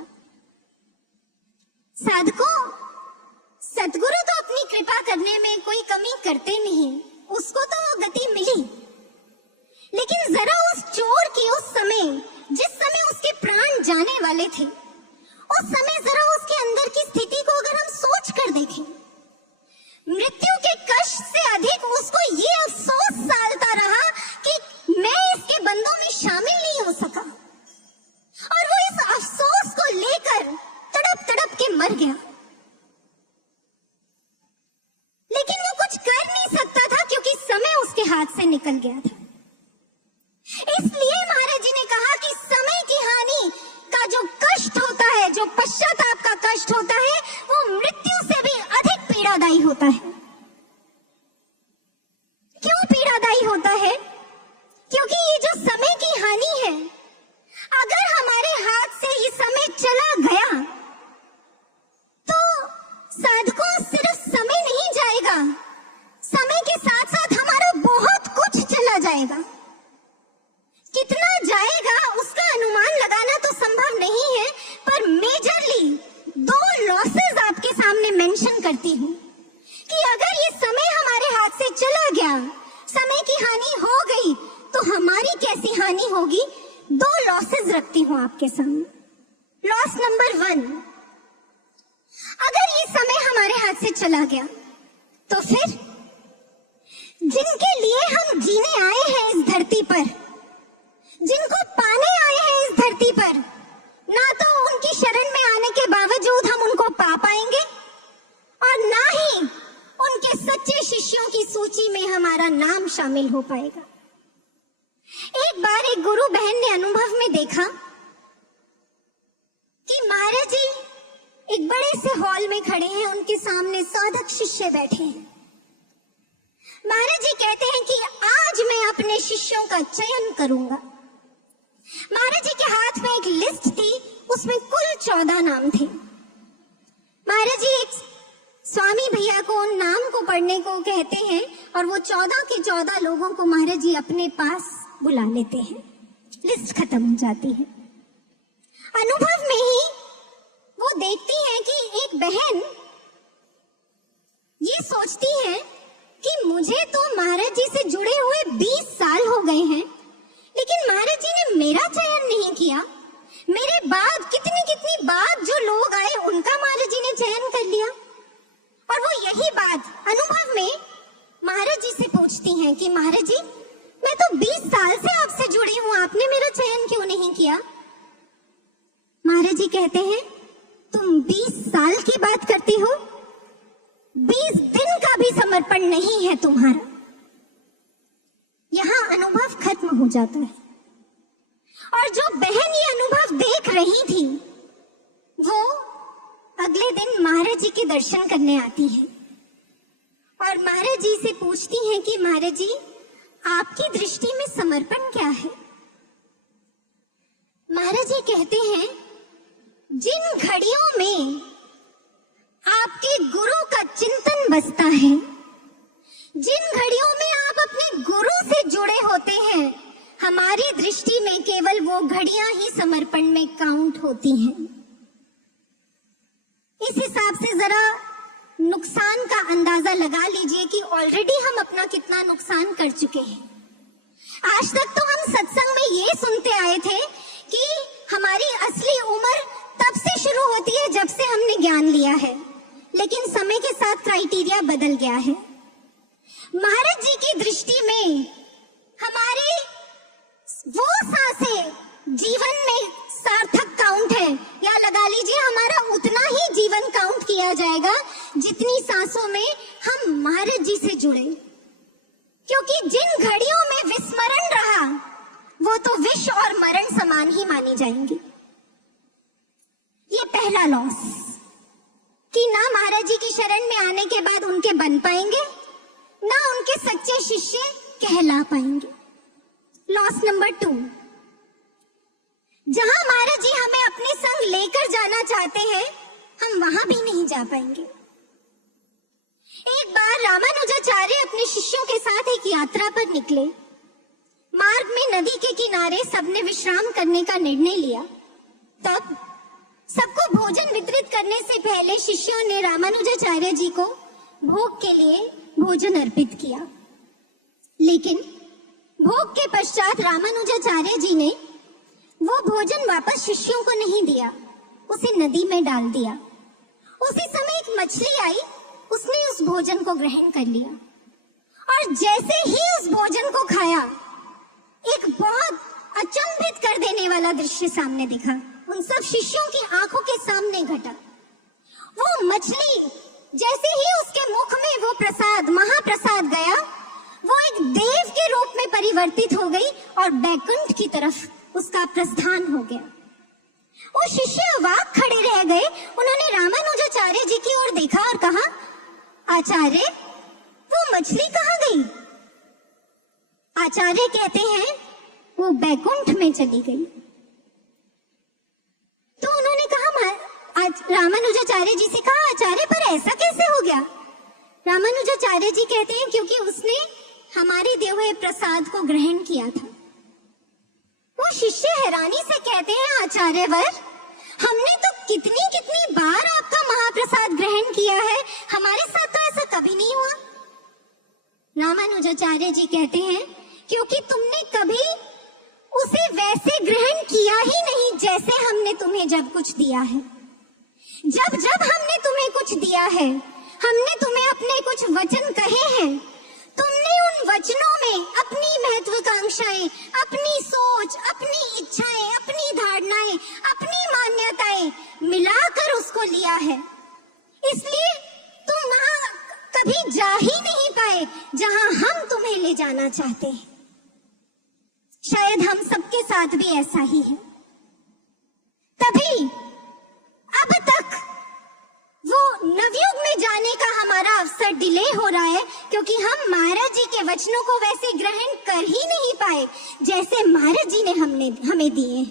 साधकों, सतगुरु तो अपनी कृपा करने में कोई कमी करते नहीं, उसको तो वो गति मिली। लेकिन जरा उस चोर की उस समय, जिस समय उसके प्राण जाने वाले थे, उस समय जरा उसके अंदर की स्थिति को अगर हम सोच कर देखें, मृत्यु के कष्ट से अधिक उसको ये अफसोस सालता रहा कि मैं इसके बंदों में शामिल नहीं हो सका, और वो इस अफसोस को लेकर तड़प तड़प के मर गया। लेकिन वो कुछ कर नहीं सकता था क्योंकि समय उसके हाथ से निकल गया था। इसलिए महाराज जी ने कहा कि समय की हानि का जो कष्ट होता है, जो पश्चाताप का कष्ट होता है, वो मृत्यु से भी अधिक पीड़ादायी होता है। क्यों पीड़ादायी होता है? क्योंकि ये जो समय की हानि है, अगर हमारे हाथ से ये समय चला गया तो साधकों सिर्फ समय नहीं जाएगा, समय के साथ साथ हमारा बहुत कुछ चला जाएगा। कितना जाएगा उसका अनुमान लगाना तो संभव नहीं है, पर मेजरली 2 लॉसेस आपके सामने मेंशन करती हूँ कि अगर ये समय हमारे हाथ से चला गया, समय की हानि हो गई, तो हमारी कैसी हानि होगी। 2 लॉसेस रखती हूँ आपके सामने। लॉस नंबर 1, अगर ये समय हमारे हाथ से चला गया तो फिर जिनके लिए हम जीने आए हैं इस धरती पर, जिनको पाने आए हैं इस धरती पर, ना तो उनकी शरण में आने के बावजूद हम उनको पा पाएंगे और ना ही उनके सच्चे शिष्यों की सूची में हमारा नाम शामिल हो पाएगा। एक बार एक गुरु बहन ने अनुभव में देखा कि महाराज जी एक बड़े से हॉल में खड़े हैं, उनके सामने साधक शिष्य बैठे हैं। महाराज जी कहते हैं कि आज मैं अपने शिष्यों का चयन करूंगा। महाराज जी के हाथ में एक लिस्ट थी, उसमें कुल 14 नाम थे। महाराज जी एक स्वामी भैया को उन नाम को पढ़ने को कहते हैं और वो 14 के 14 लोगों को महाराज जी अपने पास बुला लेते हैं। लिस्ट खत्म हो जाती है। अनुभव में ही वो देखती हैं कि एक बहन ये सोचती है कि मुझे तो महाराज जी से जुड़े हुए 20 साल हो गए हैं, लेकिन महाराज जी ने मेरा चयन नहीं किया। मेरे बाद कितनी बात जो लोग आए उनका महाराज जी ने चयन कर लिया। और वो यही बात अनुभव में महाराज जी से पूछती हैं कि महाराज जी मैं तो 20 साल से आपसे जुड़ी हूँ, आपने मेरा चयन क्यों नहीं किया? महाराज जी कहते हैं तुम 20 साल की बात करती हो, 20 दिन का भी समर्पण नहीं है तुम्हारा। यहाँ अनुभव खत्म हो जाता है। और जो बहन ये अनुभव देख रही थी, वो अगले दिन महाराज जी के दर्शन करने आती है और महाराज जी से पूछती हैं कि महाराज जी आपकी दृष्टि में समर्पण क्या है? महाराज जी कहते हैं जिन घड़ियों में आपके गुरु का चिंतन बसता है, जिन घड़ियों में आप अपने गुरु से जुड़े होते हैं, हमारी दृष्टि में केवल वो घड़ियां ही समर्पण में काउंट होती हैं। इस हिसाब से जरा नुकसान का अंदाजा लगा लीजिए कि ऑलरेडी हम अपना कितना नुकसान कर चुके हैं। आज तक तो हम सत्संग में ये सुनते आए थे कि हमारी असली उम्र तब से शुरू होती है जब से हमने ज्ञान लिया है, लेकिन समय के साथ क्राइटेरिया बदल गया है। महाराज जी की दृष्टि में हमारे वो सांसें जीवन में सार्थक काउंट है, या लगा लीजिए हमारा उतना ही जीवन काउंट किया जाएगा जितनी सांसों में हम महाराज जी से जुड़े। क्योंकि जिन घड़ियों में विस्मरण रहा वो तो विष और मरण समान ही मानी जाएंगी। ये पहला लॉस कि ना महाराज जी की शरण में आने के बाद उनके बन पाएंगे, ना उनके सच्चे शिष्य कहला पाएंगे। लॉस नंबर 2, जहां महाराज जी हमें अपने संग लेकर जाना चाहते हैं, हम वहां भी नहीं जा पाएंगे। एक बार रामानुजाचार्य अपने शिष्यों के साथ एक यात्रा पर निकले। मार्ग में नदी के किनारे सबने विश्राम करने का निर्णय लिया। तब सबको भोजन वितरित करने से पहले शिष्यों ने रामानुजाचार्य जी को भोग के लिए भोजन अर्पित किया। लेकिन भोग के पश्चात रामानुजाचार्य जी ने वो भोजन वापस शिष्यों को नहीं दिया, उसे नदी में डाल दिया। उसी समय एक मछली आई, उसने उस भोजन को ग्रहण कर लिया और जैसे ही उस भोजन को खाया, एक बहुत अचंभित कर देने वाला दृश्य सामने दिखा। उन सब शिष्यों की आंखों के सामने घटा। वो मछली जैसे ही उसके मुख में वो प्रसाद, महाप्रसाद गया, वो एक देव के रूप में परिवर्तित हो गई और बैकुंठ की तरफ उसका प्रस्थान हो गया। वो शिष्य अवाक खड़े रह गए। उन्होंने रामानुजाचार्य जी की ओर देखा और कहा, आचार्य, वो मछली कहाँ गई? आचार्य कहते हैं, वो बैकुंठ में चली गई। तो उन्होंने कहा, रामानुजाचार्य जी से कहा, आचार्य पर ऐसा कैसे हो गया? रामानुजाचार्य जी कहते हैं, क्योंकि उसने हमारे दिए हुए प्रसाद को ग्रहण किया था। वो शिष्य हैरानी से कहते हैं, आचार्यवर, हमने तो कितनी कितनी बार आपका महाप्रसाद ग्रहण किया है, हमारे साथ तो ऐसा कभी नहीं हुआ। रामानुजाचार्य जी कहते हैं, क्योंकि तुमने कभी उसे वैसे ग्रहण किया ही नहीं जैसे हमने तुम्हें जब कुछ दिया है। जब जब हमने तुम्हें कुछ दिया है, हमने तुम्हें अपने कुछ वचन कहे हैं, तुमने उन वचनों में अपनी महत्वाकांक्षाएं, अपनी सोच, अपनी इच्छाएं, अपनी धारणाएं, अपनी मान्यताएं मिलाकर उसको लिया है। इसलिए तुम वहां कभी जा ही नहीं पाए जहां हम तुम्हें ले जाना चाहते हैं। शायद हम सबके साथ भी ऐसा ही है। तभी अब तक वो नवयुग में जाने का हमारा अवसर डिले हो रहा है, क्योंकि हम महाराज जी के वचनों को वैसे ग्रहण कर ही नहीं पाए जैसे महाराज जी ने हमें दिए।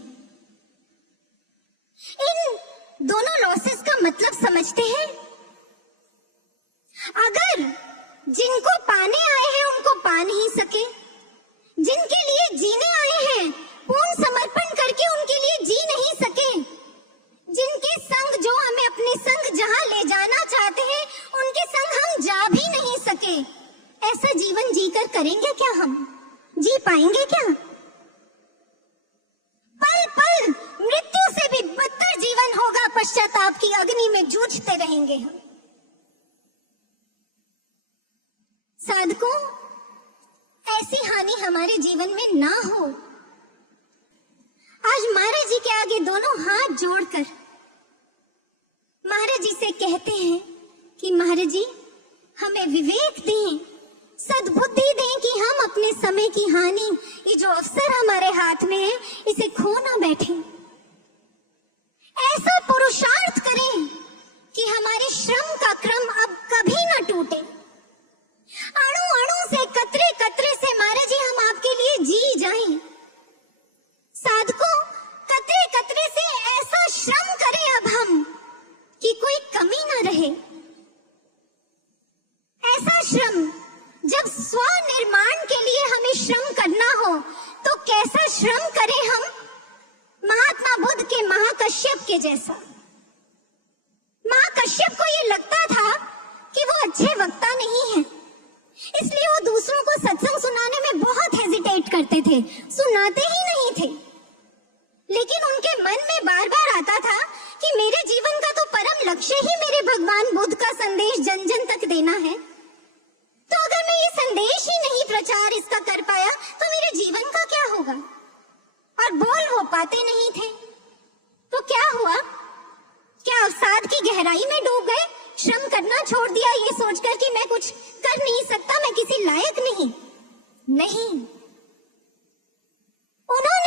इन दोनों लॉसेस का मतलब समझते हैं। अगर जिनको पाने आए हैं उनको पा नहीं सके, जिनके लिए जीने आए हैं पूर्ण समर्पण करके उनके लिए जी नहीं सके, जिनके संग जो हमें अपने संग जहां ले जाना चाहते हैं उनके संग हम जा भी नहीं सके, ऐसा जीवन जीकर करेंगे क्या? हम जी पाएंगे क्या? पल पल मृत्यु से भी बदतर जीवन होगा, पश्चाताप की अग्नि में जूझते रहेंगे हम। साधकों, ऐसी हानि हमारे जीवन में ना हो। आज महाराज जी के आगे दोनों हाथ जोड़कर महाराज जी से कहते हैं कि महाराज जी, हमें विवेक दें, सद्बुद्धि दें कि हम अपने समय की हानि, ये जो अवसर हमारे हाथ में है, इसे खो ना बैठे। ऐसा पुरुषार्थ करें कि हमारे श्रम का क्रम अब कभी ना टूटे। अणु अणु से, कतरे कतरे से महाराज जी हम आपके लिए जी जाएं। साधकों, कतरे कतरे से ऐसा श्रम करें अब हम कि कोई कमी ना रहे। ऐसा श्रम, जब स्व निर्माण के लिए हमें श्रम करना हो तो कैसा श्रम करें हम? महात्मा बुद्ध के महाकश्यप के जैसा। महाकश्यप को ये लगता था कि वो अच्छे वक्ता नहीं है, इसलिए वो दूसरों को सत्संग सुनाने में बहुत हेजिटेट करते थे, सुनाते ही नहीं थे। लेकिन उनके मन में बार बार आता था कि मेरे जीवन का तो परम लक्ष्य ही मेरे भगवान बुद्ध का संदेश जन जन तक देना है, तो अगर मैं ये संदेश ही नहीं प्रचार इसका कर पाया तो मेरे जीवन का क्या होगा? और बोल वो पाते नहीं थे। तो क्या हुआ? क्या अवसाद की गहराई में डूब गए? श्रम करना छोड़ दिया ये सोचकर कि मैं कुछ कर नहीं सकता, मैं किसी लायक नहीं। नहीं, उन्होंने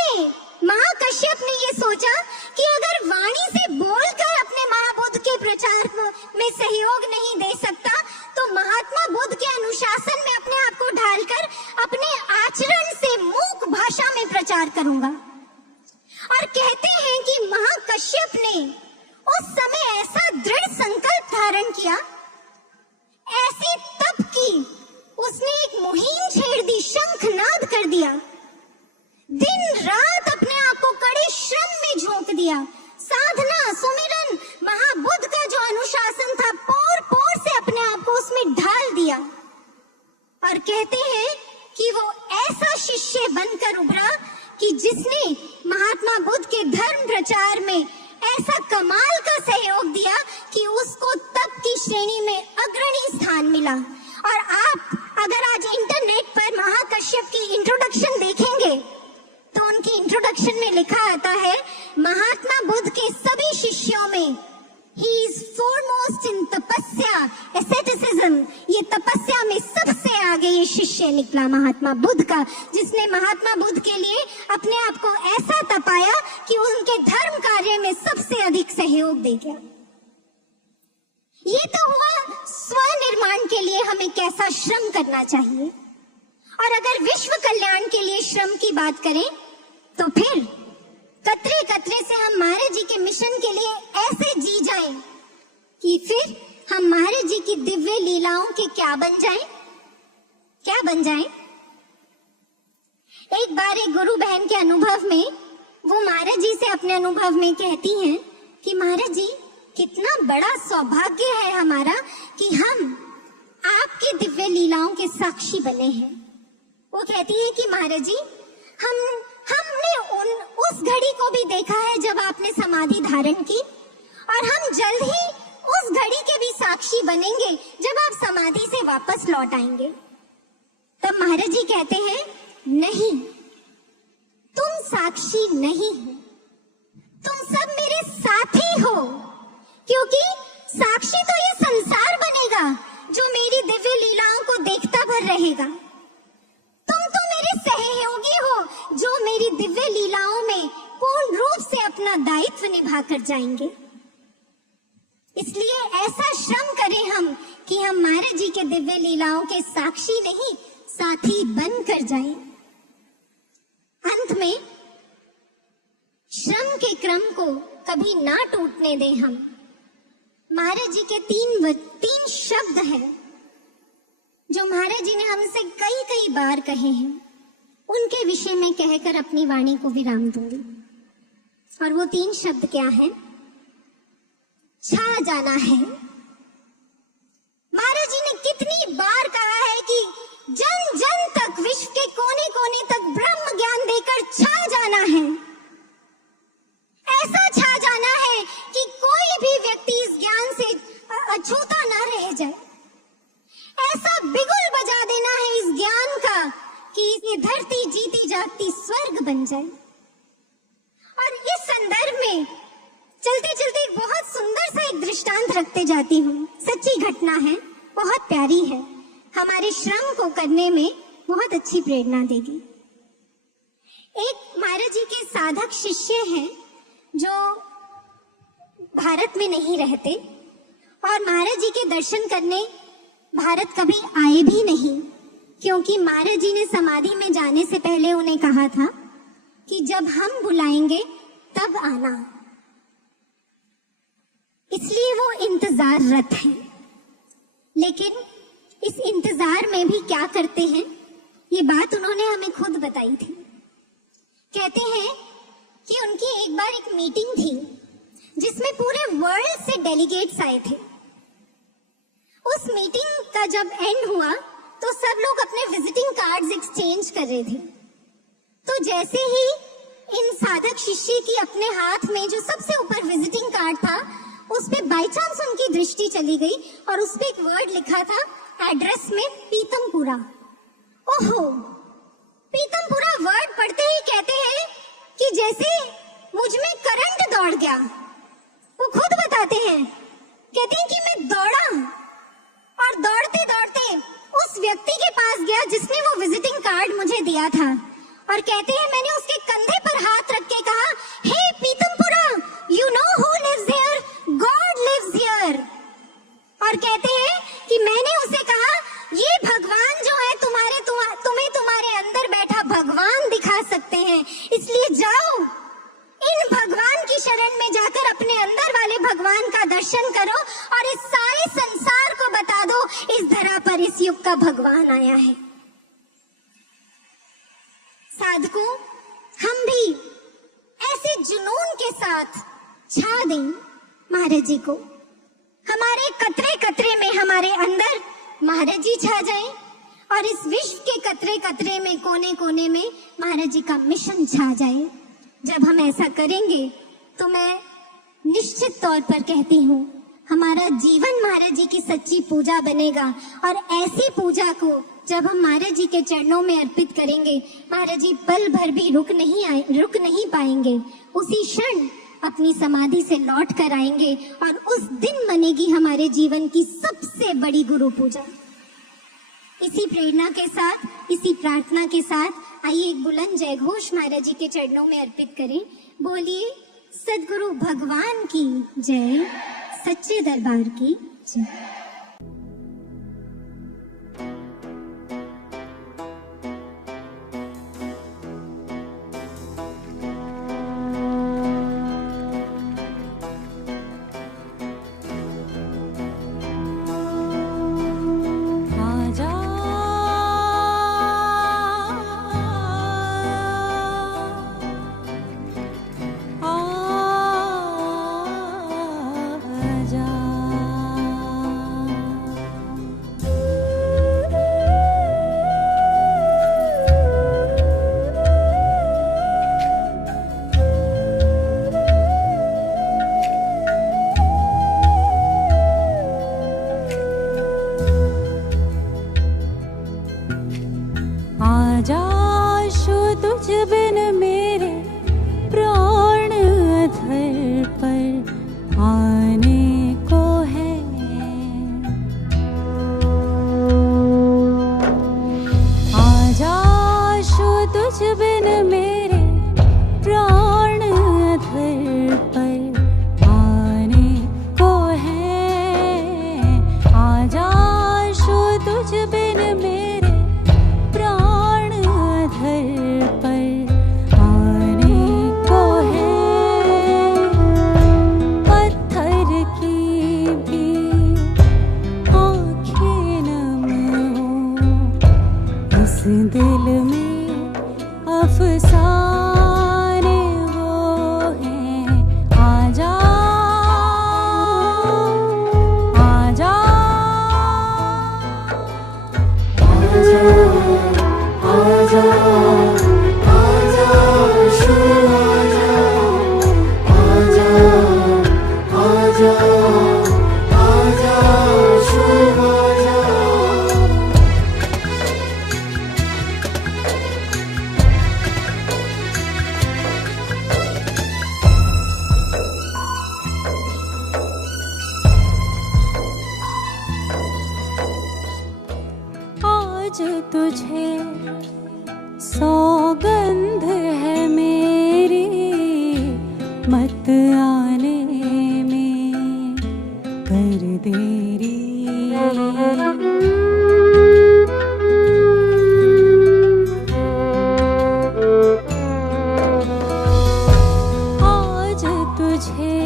से बोलकर अपने महाबुद्ध के प्रचार में सहयोग नहीं दे सकता, तो महात्मा बुद्ध के अनुशासन में अपने आप को ढालकर अपने आचरण से मूक भाषा में प्रचार करूंगा। और कहते हैं कि महाकश्यप ने उस समय ऐसा दृढ़ संकल्प धारण किया, ऐसी तप की, उसने एक मुहिम छेड़ दी, शंखनाद कर दिया, दिन रात अपने आप को कड़े श्रम में झोंक दिया, साधना सुमिरन महाबुद्ध का जो अनुशासन था पोर पोर से अपने आप को उसमें ढाल दिया। और कहते हैं कि वो ऐसा शिष्य बनकर उभरा कि जिसने महात्मा बुद्ध के धर्म प्रचार में ऐसा कमाल का सहयोग दिया कि उसको तप की श्रेणी में अग्रणी स्थान मिला। और आप अगर आज इंटरनेट पर महाकश्यप की इंट्रोडक्शन देखेंगे तो उनकी इंट्रोडक्शन में लिखा आता है, महात्मा बुद्ध के सभी शिष्यों में ही इज फोरमोस्ट इन तपस्या एसेटिसिज्म, ये तपस्या में सबसे आगे ये शिष्य निकला महात्मा बुद्ध का, जिसने महात्मा बुद्ध के लिए अपने आप को ऐसा तपाया कि उनके धर्म कार्य में सबसे अधिक सहयोग दे गया। ये तो हुआ स्वनिर्माण के लिए हमें कैसा श्रम करना चाहिए। और अगर विश्व कल्याण के लिए श्रम की बात करें तो फिर कतरे कतरे से हम महाराज जी के मिशन के लिए ऐसे जी जाएं कि फिर हम महाराज जी की दिव्य लीलाओं के क्या बन जाएं? क्या बन जाएं? एक बार एक गुरु बहन के अनुभव में वो महाराज जी से अपने अनुभव में कहती हैं कि महाराज जी, कितना बड़ा सौभाग्य है हमारा कि हम आपकी दिव्य लीलाओं के साक्षी बने हैं। वो कहती है कि महाराज जी, हमने उस घड़ी को भी देखा है जब आपने समाधि धारण की, और हम जल्द ही उस घड़ी के भी साक्षी बनेंगे जब आप समाधि से वापस लौट आएंगे। तब महाराज जी कहते हैं, नहीं, तुम साक्षी नहीं हो, तुम सब मेरे साथी हो, क्योंकि साक्षी तो ये संसार बनेगा जो मेरी दिव्य लीलाओं को देखता भर रहेगा। तुम तो मेरे सहयोगी हो जो मेरी दिव्य लीलाओं में पूर्ण रूप से अपना दायित्व निभा कर जाएंगे। इसलिए ऐसा श्रम करें हम कि हम महाराज जी के दिव्य लीलाओं के साक्षी नहीं, साथी बनकर जाएं। अंत में श्रम के क्रम को कभी ना टूटने दें हम। महाराज जी के तीन शब्द हैं जो महाराज जी ने हमसे कई कई बार कहे हैं, उनके विषय में कहकर अपनी वाणी को विराम दूंगी। और वो तीन शब्द क्या हैं? छा जाना है। महाराज जी ने कितनी बार कहा है कि जन जन तक, विश्व के कोने कोने तक ब्रह्म ज्ञान देकर छा जाना है। ऐसा छा जाना है कि कोई भी व्यक्ति इस ज्ञान से अछूता ना रह जाए। ऐसा बिगुल बजा देना है इस ज्ञान का कि ये धरती जीती जागती स्वर्ग बन जाए। और इस संदर्भ में चलते चलते बहुत सुंदर सा एक दृष्टांत रखते जाती हूँ। सच्ची घटना है, बहुत प्यारी है, हमारे श्रम को करने में बहुत अच्छी प्रेरणा देगी। एक महाराज जी के साधक शिष्य हैं जो भारत में नहीं रहते और महाराज जी के दर्शन करने भारत कभी आए भी नहीं, क्योंकि महाराज जी ने समाधि में जाने से पहले उन्हें कहा था कि जब हम बुलाएंगे तब आना। इसलिए वो इंतजाररत हैं। लेकिन इस इंतजार में भी क्या करते हैं, ये बात उन्होंने हमें खुद बताई थी। कहते हैं कि उनकी एक बार एक मीटिंग थी जिसमें पूरे वर्ल्ड से डेलीगेट्स आए थे। उस मीटिंग का जब एंड हुआ तो सब लोग अपने विजिटिंग कार्ड्स एक्सचेंज कर रहे थे। तो जैसे ही इन साधक शिष्य की अपने हाथ में जो सबसे ऊपर विजिटिंग कार्ड था, उस पे बाय चांस उनकी दृष्टि चली गई और उस पे एक वर्ड लिखा था एड्रेस में पीतमपुरा। ओहो, पीतमपुरा वर्ड पढ़ते ही कहते हैं कि जैसे मुझ में करंट दौड़ गया। वो खुद बताते हैं, कहते हैं कि मैं दौड़ा और दौड़ते दौड़ते उस व्यक्ति के पास गया जिसने वो विजिटिंग कार्ड मुझे दिया था, और कहते हैं मैंने उसके कंधे पर हाथ रख के कहा, hey Pitampura, you know who lives इसलिए जाओ, इन भगवान की शरण में जाकर अपने अंदर वाले भगवान का दर्शन करो और इस सारे संसार को बता दो इस धरा पर इस युग का भगवान आया है। साधकों, हम भी ऐसे जुनून के साथ छा दें महाराज जी को, हमारे कतरे कतरे में हमारे अंदर महाराज जी छा जाएं और इस विश्व के कतरे कतरे में कोने कोने में महाराज जी का मिशन छा जाए। जब हम ऐसा करेंगे तो मैं निश्चित तौर पर कहती हूँ हमारा जीवन महाराज जी की सच्ची पूजा बनेगा। और ऐसी पूजा को जब हम महाराज जी के चरणों में अर्पित करेंगे, महाराज जी पल भर भी रुक नहीं पाएंगे, उसी क्षण अपनी समाधि से लौट कर आएंगे और उस दिन बनेगी हमारे जीवन की सबसे बड़ी गुरु पूजा। इसी प्रेरणा के साथ, इसी प्रार्थना के साथ आइए एक बुलंद जय घोष महाराज जी के चरणों में अर्पित करें। बोलिए सद्गुरु भगवान की जय, सच्चे दरबार की जय। तुझे सौगंध है मेरी, मत आने में कर देरी। आज तुझे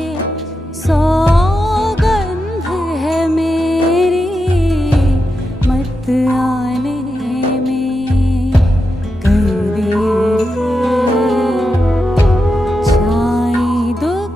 सौगंध है मेरी, मत आने दुख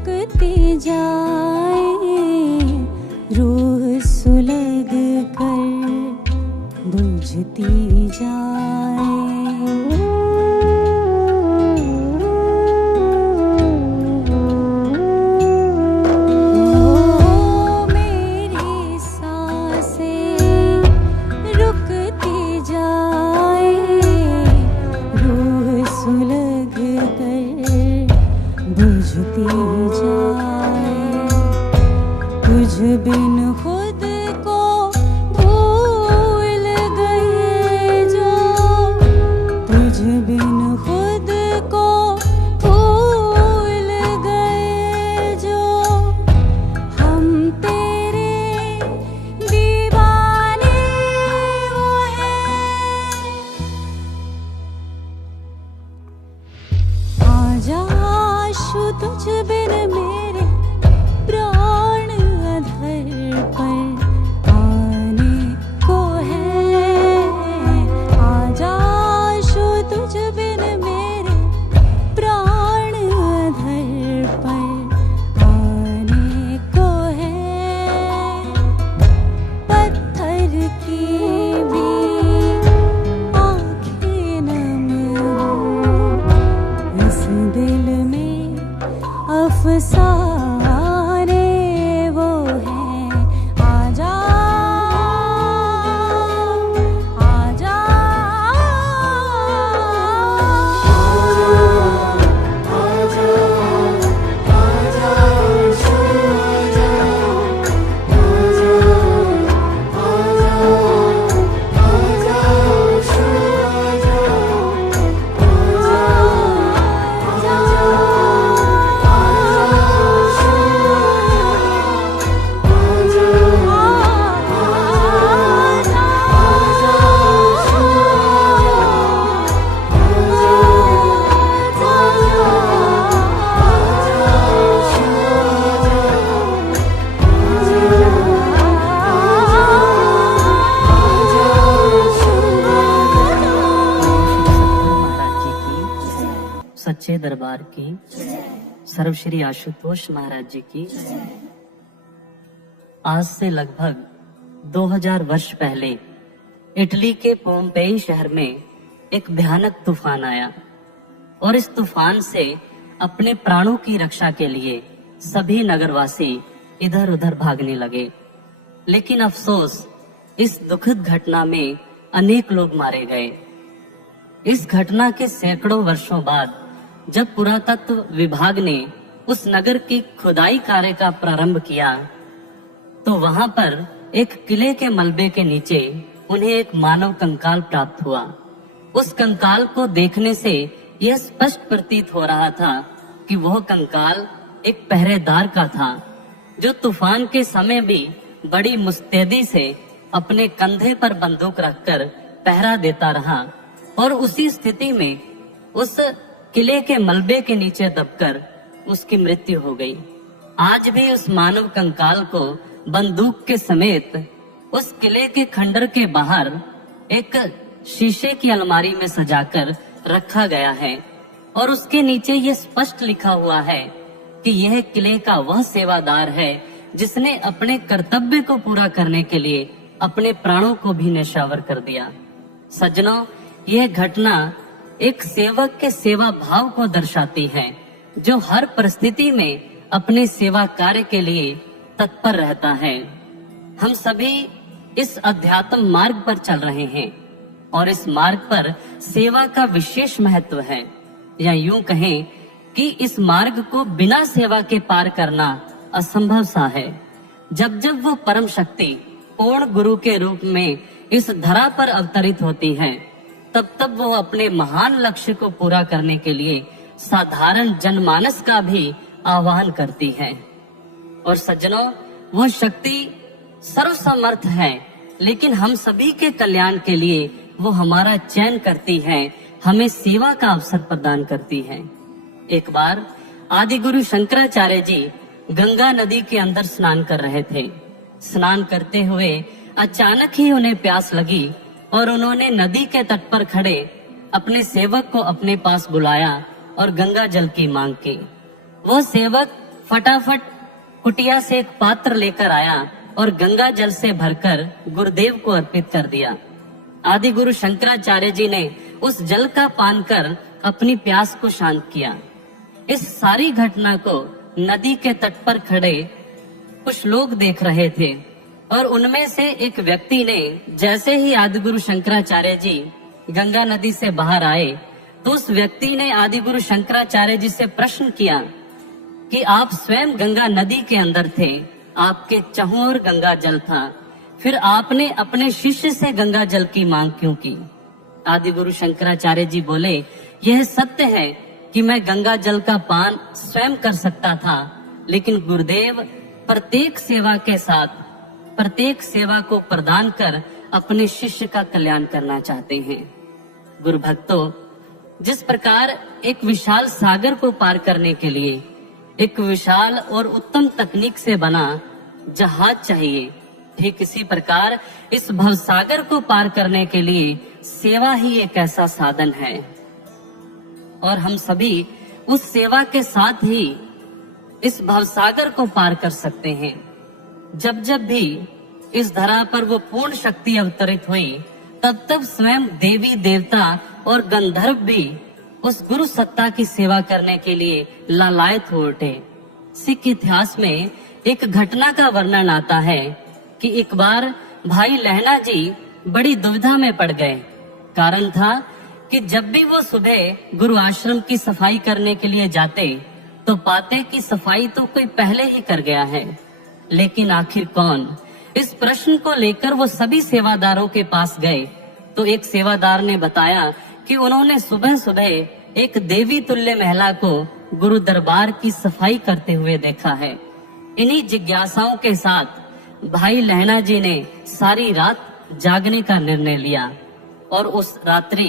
रुकती जाए, रूह सुलग कर बुझती जाए। तुझ बिन खुद को भूल गए जो, तुझ बिन खुद को भूल गए जो, हम तेरे दीवाने वो हैं। आजा आशु तुझ बिन मेरे प्राण अधर पर आने को है। आजा आशु तुझ बिन मेरे प्राण अधर पर आने को है। पत्थर की भी आँखें नम हो, इस दिल में अफसाने वो हैं। आजा आजा सच्चे दरबार की, सर्वश्री आशुतोष महाराज जी की। आज से लगभग 2000 वर्ष पहले इटली के पोम्पेई शहर में एक भयानक तूफान आया और इस तूफान से अपने प्राणों की रक्षा के लिए सभी नगरवासी इधर उधर भागने लगे। लेकिन अफसोस, इस दुखद घटना में अनेक लोग मारे गए। इस घटना के सैकड़ों वर्षों बाद जब पुरातत्व विभाग ने उस नगर की खुदाई कार्य का प्रारंभ किया, तो वहां पर एक किले के मलबे के नीचे उन्हें एक मानव कंकाल प्राप्त हुआ। उस कंकाल को देखने से यह स्पष्ट प्रतीत हो रहा था कि वह कंकाल एक पहरेदार का था, जो तूफान के समय भी बड़ी मुस्तैदी से अपने कंधे पर बंदूक रखकर पहरा देता रहा और उसी स्थिति में उस किले के मलबे के नीचे दबकर उसकी मृत्यु हो गई। आज भी उस मानव कंकाल को बंदूक के समेत उस किले के खंडर के बाहर एक शीशे की अलमारी में सजाकर रखा गया है और उसके नीचे ये स्पष्ट लिखा हुआ है कि यह किले का वह सेवादार है जिसने अपने कर्तव्य को पूरा करने के लिए अपने प्राणों को भी न्यौछावर कर दिया। सज्जनों, यह घटना एक सेवक के सेवा भाव को दर्शाती है, जो हर परिस्थिति में अपने सेवा कार्य के लिए तत्पर रहता है। हम सभी इस अध्यात्म मार्ग पर चल रहे हैं और इस मार्ग पर सेवा का विशेष महत्व है, या यूं कहें कि इस मार्ग को बिना सेवा के पार करना असंभव सा है। जब जब वो परम शक्ति पूर्ण गुरु के रूप में इस धरा पर अवतरित होती है, तब तब वो अपने महान लक्ष्य को पूरा करने के लिए साधारण जनमानस का भी आह्वान करती है। और सज्जनों, वो शक्ति सर्वसमर्थ है, लेकिन हम सभी के कल्याण के लिए वो हमारा चयन करती है, हमें सेवा का अवसर प्रदान करती है। एक बार आदि गुरु शंकराचार्य जी गंगा नदी के अंदर स्नान कर रहे थे। स्नान करते हुए अचानक ही उन्हें प्यास लगी और उन्होंने नदी के तट पर खड़े अपने सेवक को अपने पास बुलाया और गंगा जल की मांग की। वो सेवक फटाफट कुटिया से एक पात्र लेकर आया और गंगा जल से भरकर गुरुदेव को अर्पित कर दिया। आदि गुरु शंकराचार्य जी ने उस जल का पान कर अपनी प्यास को शांत किया। इस सारी घटना को नदी के तट पर खड़े कुछ लोग देख रहे थे और उनमें से एक व्यक्ति ने जैसे ही आदि गुरु शंकराचार्य जी गंगा नदी से बाहर आए तो उस व्यक्ति ने आदि गुरु शंकराचार्य जी से प्रश्न किया कि आप स्वयं गंगा नदी के अंदर थे, आपके चारों ओर गंगा जल था, फिर आपने अपने शिष्य से गंगा जल की मांग क्यों की? आदि गुरु शंकराचार्य जी बोले, यह सत्य है कि मैं गंगा जल का पान स्वयं कर सकता था, लेकिन गुरुदेव प्रत्येक सेवा के साथ प्रत्येक सेवा को प्रदान कर अपने शिष्य का कल्याण करना चाहते हैं। गुरु भक्तों, जिस प्रकार एक विशाल सागर को पार करने के लिए एक विशाल और उत्तम तकनीक से बना जहाज चाहिए, ठीक इसी प्रकार इस भवसागर को पार करने के लिए सेवा ही एक ऐसा साधन है और हम सभी उस सेवा के साथ ही इस भवसागर को पार कर सकते हैं। जब जब भी इस धरा पर वो पूर्ण शक्ति अवतरित हुई, तब तब स्वयं देवी देवता और गंधर्व भी उस गुरु सत्ता की सेवा करने के लिए लालायत हो उठे। सिख इतिहास में एक घटना का वर्णन आता है कि एक बार भाई लहना जी बड़ी दुविधा में पड़ गए। कारण था कि जब भी वो सुबह गुरु आश्रम की सफाई करने के लिए जाते तो पाते कि सफाई तो कोई पहले ही कर गया है, लेकिन आखिर कौन? इस प्रश्न को लेकर वो सभी सेवादारों के पास गए तो एक सेवादार ने बताया कि उन्होंने सुबह सुबह एक देवी तुल्य महिला को गुरु दरबार की सफाई करते हुए देखा है। इन्हीं जिज्ञासाओं के साथ भाई लहना जी ने सारी रात जागने का निर्णय लिया और उस रात्रि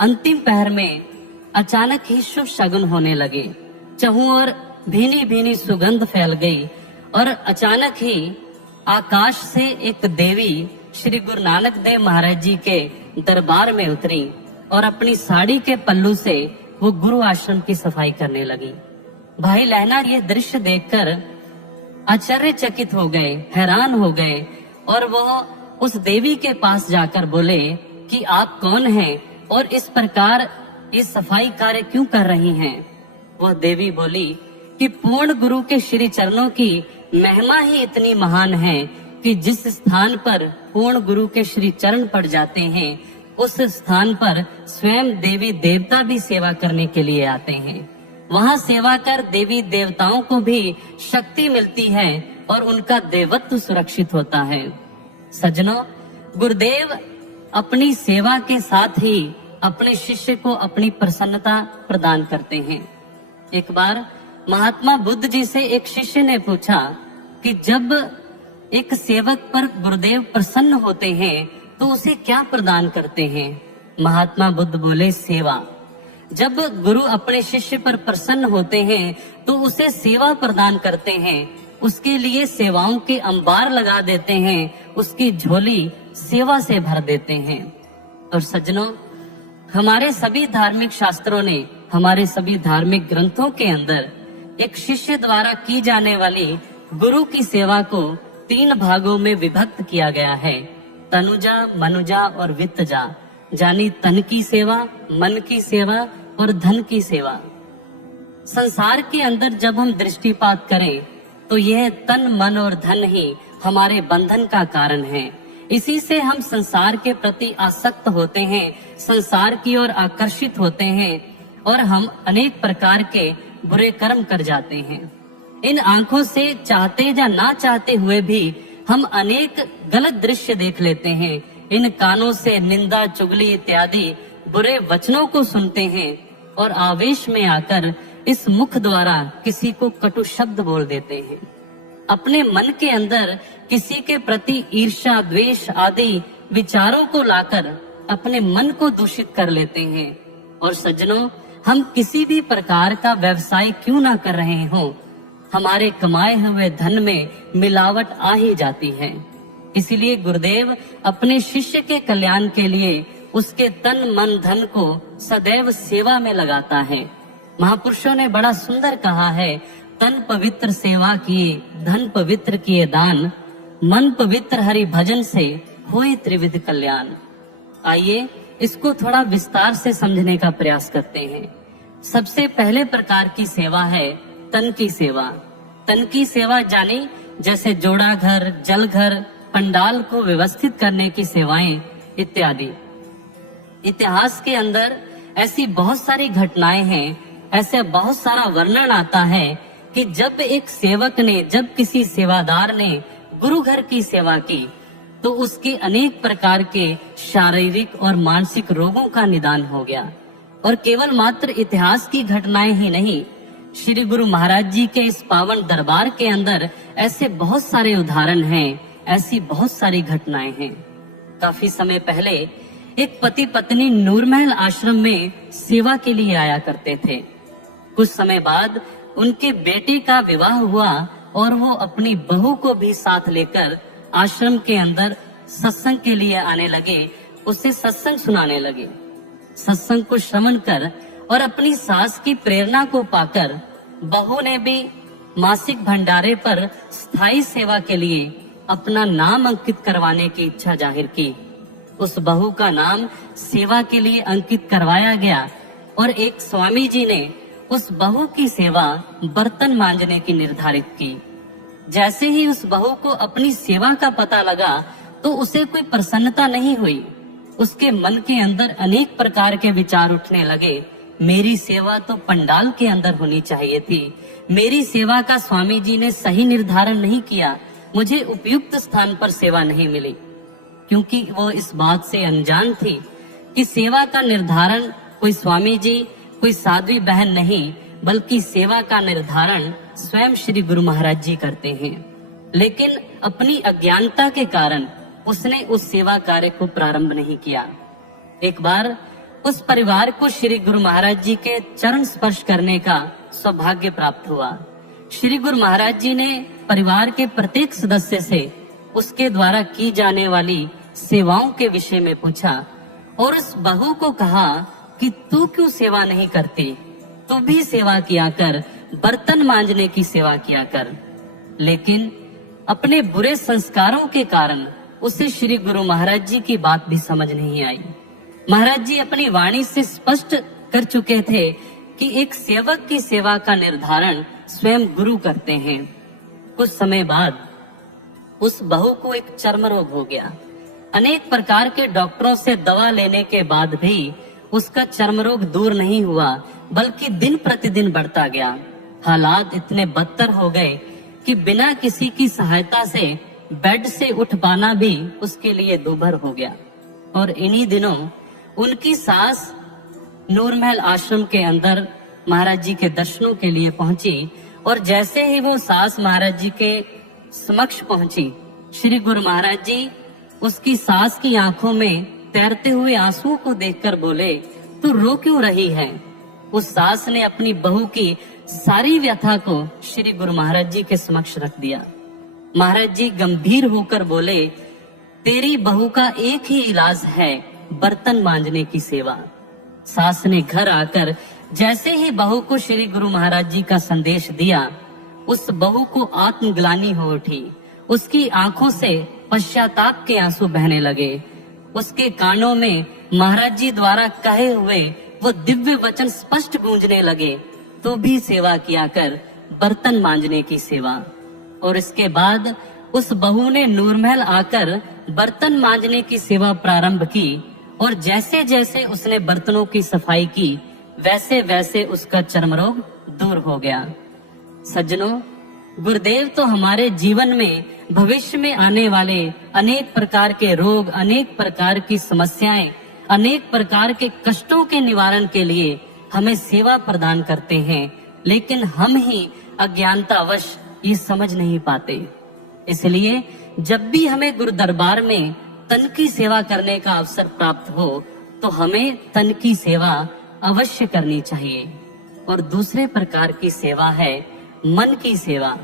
अंतिम पहर में अचानक ही शुभ शगुन होने लगे। चारों ओर भीनी भीनी सुगंध फैल गई और अचानक ही आकाश से एक देवी श्री गुरु नानक देव महाराज जी के दरबार में उतरी और अपनी साड़ी के पल्लू से वो गुरु आश्रम की सफाई करने लगी। भाई लहना ये दृश्य देखकर आश्चर्यचकित हो गए, हैरान हो गए और वो उस देवी के पास जाकर बोले कि आप कौन हैं और इस प्रकार ये सफाई कार्य क्यों कर रही हैं? वह देवी बोली कि पूर्ण गुरु के श्री चरणों की महिमा ही इतनी महान है कि जिस स्थान पर पूर्ण गुरु के श्री चरण पड़ जाते हैं उस स्थान पर स्वयं देवी देवता भी सेवा करने के लिए आते हैं। वहाँ सेवा कर देवी देवताओं को भी शक्ति मिलती है और उनका देवत्व सुरक्षित होता है। सज्जनों, गुरुदेव अपनी सेवा के साथ ही अपने शिष्य को अपनी प्रसन्नता प्रदान करते हैं। एक बार महात्मा बुद्ध जी से एक शिष्य ने पूछा कि जब एक सेवक पर गुरुदेव प्रसन्न होते हैं तो उसे क्या प्रदान करते हैं? महात्मा बुद्ध बोले, सेवा। जब गुरु अपने शिष्य पर प्रसन्न होते हैं तो उसे सेवा प्रदान करते हैं, उसके लिए सेवाओं के अंबार लगा देते हैं, उसकी झोली सेवा से भर देते हैं। और सज्जनों, हमारे सभी धार्मिक शास्त्रों ने, हमारे सभी धार्मिक ग्रंथों के अंदर एक शिष्य द्वारा की जाने वाली गुरु की सेवा को 3 भागों में विभक्त किया गया है, तनुजा, मनुजा और वित्तजा। जानी तन की सेवा, मन की सेवा और धन की सेवा। संसार के अंदर जब हम दृष्टिपात करें तो यह तन, मन और धन ही हमारे बंधन का कारण है। इसी से हम संसार के प्रति आसक्त होते हैं, संसार की ओर आकर्षित होते हैं और हम अनेक प्रकार के बुरे कर्म कर जाते हैं। इन आंखों से चाहते या ना चाहते हुए भी हम अनेक गलत दृश्य देख लेते हैं। इन कानों से निंदा, चुगली इत्यादि बुरे वचनों को सुनते हैं और आवेश में आकर इस मुख द्वारा किसी को कटु शब्द बोल देते हैं। अपने मन के अंदर किसी के प्रति ईर्ष्या, द्वेष आदि विचारों को लाकर अपने मन को दूषित कर लेते हैं। और सज्जनों, हम किसी भी प्रकार का व्यवसाय क्यों ना कर रहे हों, हमारे कमाए हुए धन में मिलावट आ ही जाती है। इसलिए गुरुदेव अपने शिष्य के कल्याण के लिए उसके तन, मन, धन को सदैव सेवा में लगाता है। महापुरुषों ने बड़ा सुंदर कहा है, तन पवित्र सेवा किए, धन पवित्र किए दान, मन पवित्र हरि भजन से होए त्रिविध कल्याण। आइए इसको थोड़ा विस्तार से समझने का प्रयास करते हैं। सबसे पहले प्रकार की सेवा है तन की सेवा। तन की सेवा जानी जैसे जोड़ा घर, जल घर, पंडाल को व्यवस्थित करने की सेवाएं इत्यादि। इतिहास के अंदर ऐसी बहुत सारी घटनाएं हैं, ऐसे बहुत सारा वर्णन आता है कि जब एक सेवक ने, जब किसी सेवादार ने गुरु घर की सेवा की तो उसके अनेक प्रकार के शारीरिक और मानसिक रोगों का निदान हो गया। और केवल मात्र इतिहास की घटनाएं ही नहीं, श्री गुरु महाराज जी के इस पावन दरबार के अंदर ऐसे बहुत सारे उदाहरण हैं, ऐसी बहुत सारी घटनाएं हैं। काफी समय पहले एक पति पत्नी नूरमहल आश्रम में सेवा के लिए आया करते थे। कुछ समय बाद उनके बेटे का विवाह हुआ और वो अपनी बहू को भी साथ लेकर आश्रम के अंदर सत्संग के लिए आने लगे, उसे सत्संग सुनाने लगे। सत्संग को श्रवण कर और अपनी सास की प्रेरणा को पाकर बहू ने भी मासिक भंडारे पर स्थायी सेवा के लिए अपना नाम अंकित करवाने की इच्छा जाहिर की। उस बहू का नाम सेवा के लिए अंकित करवाया गया और एक स्वामी जी ने उस बहू की सेवा बर्तन मांजने की निर्धारित की। जैसे ही उस बहू को अपनी सेवा का पता लगा तो उसे कोई प्रसन्नता नहीं हुई। उसके मन के अंदर अनेक प्रकार के विचार उठने लगे। मेरी सेवा तो पंडाल के अंदर होनी चाहिए थी, मेरी सेवा का स्वामी जी ने सही निर्धारण नहीं किया, मुझे उपयुक्त स्थान पर सेवा नहीं मिली। क्योंकि वो इस बात से अनजान थी कि सेवा का निर्धारण कोई स्वामी जी, कोई साध्वी बहन नहीं, बल्कि सेवा का निर्धारण स्वयं श्री गुरु महाराज जी करते हैं। लेकिन अपनी अज्ञानता के कारण उसने उस सेवा कार्य को प्रारंभ नहीं किया। एक बार उस परिवार को श्री गुरु महाराज जी के चरण स्पर्श करने का सौभाग्य प्राप्त हुआ। श्री गुरु महाराज जी ने परिवार के प्रत्येक सदस्य से उसके द्वारा की जाने वाली सेवाओं के विषय में पूछा और उस बहू को कहा कि तू क्यों सेवा नहीं करती, तू भी सेवा किया कर, बर्तन मांजने की सेवा किया कर। लेकिन अपने बुरे संस्कारों के कारण उसे श्री गुरु महाराज जी की बात भी समझ नहीं आई। महाराज जी अपनी वाणी से स्पष्ट कर चुके थे कि एक सेवक की सेवा का निर्धारण स्वयं गुरु करते हैं। कुछ समय बाद उस बहू को एक चर्म रोग हो गया। अनेक प्रकार के डॉक्टरों से दवा लेने के बाद भी उसका चर्म रोग दूर नहीं हुआ, बल्कि दिन प्रतिदिन बढ़ता गया। हालात इतने बदतर हो गए कि बिना किसी की सहायता से बेड से उठ पाना भी उसके लिए दूभर हो गया। और इन्हीं दिनों उनकी सास नूरमहल आश्रम के अंदर महाराज जी के दर्शनों के लिए पहुंची और जैसे ही वो सास महाराज जी के समक्ष पहुंची, श्री गुरु महाराज जी उसकी सास की आंखों में तैरते हुए आंसुओं को देखकर बोले, तू रो क्यों रही है? उस सास ने अपनी बहू की सारी व्यथा को श्री गुरु महाराज जी के समक्ष रख दिया। महाराज जी गंभीर होकर बोले, तेरी बहू का एक ही इलाज है, बर्तन मांजने की सेवा। सास ने घर आकर जैसे ही बहू को श्री गुरु महाराज जी का संदेश दिया, उस बहू को आत्मग्लानि हो उठी। उसकी आंखों से पश्चाताप के आंसू बहने लगे। उसके कानों में महाराज जी द्वारा कहे हुए वो दिव्य वचन स्पष्ट गूंजने लगे, तो भी सेवा किया कर, बर्तन मांजने की सेवा। और इसके बाद उस बहू ने नूरमहल आकर बर्तन मांजने की सेवा प्रारंभ की और जैसे जैसे उसने बर्तनों की सफाई की, वैसे वैसे उसका चर्म रोग दूर हो गया। सज्जनों, गुरुदेव तो हमारे जीवन में भविष्य में आने वाले अनेक प्रकार के रोग, अनेक प्रकार की समस्याएं, अनेक प्रकार के कष्टों के निवारण के लिए हमें सेवा प्रदान करते हैं, लेकिन हम ही अज्ञानतावश ये समझ नहीं पाते। इसलिए जब भी हमें गुरु दरबार में तन की सेवा करने का अवसर प्राप्त हो तो हमें तन की सेवा अवश्य करनी चाहिए। और दूसरे प्रकार की सेवा है मन की सेवा।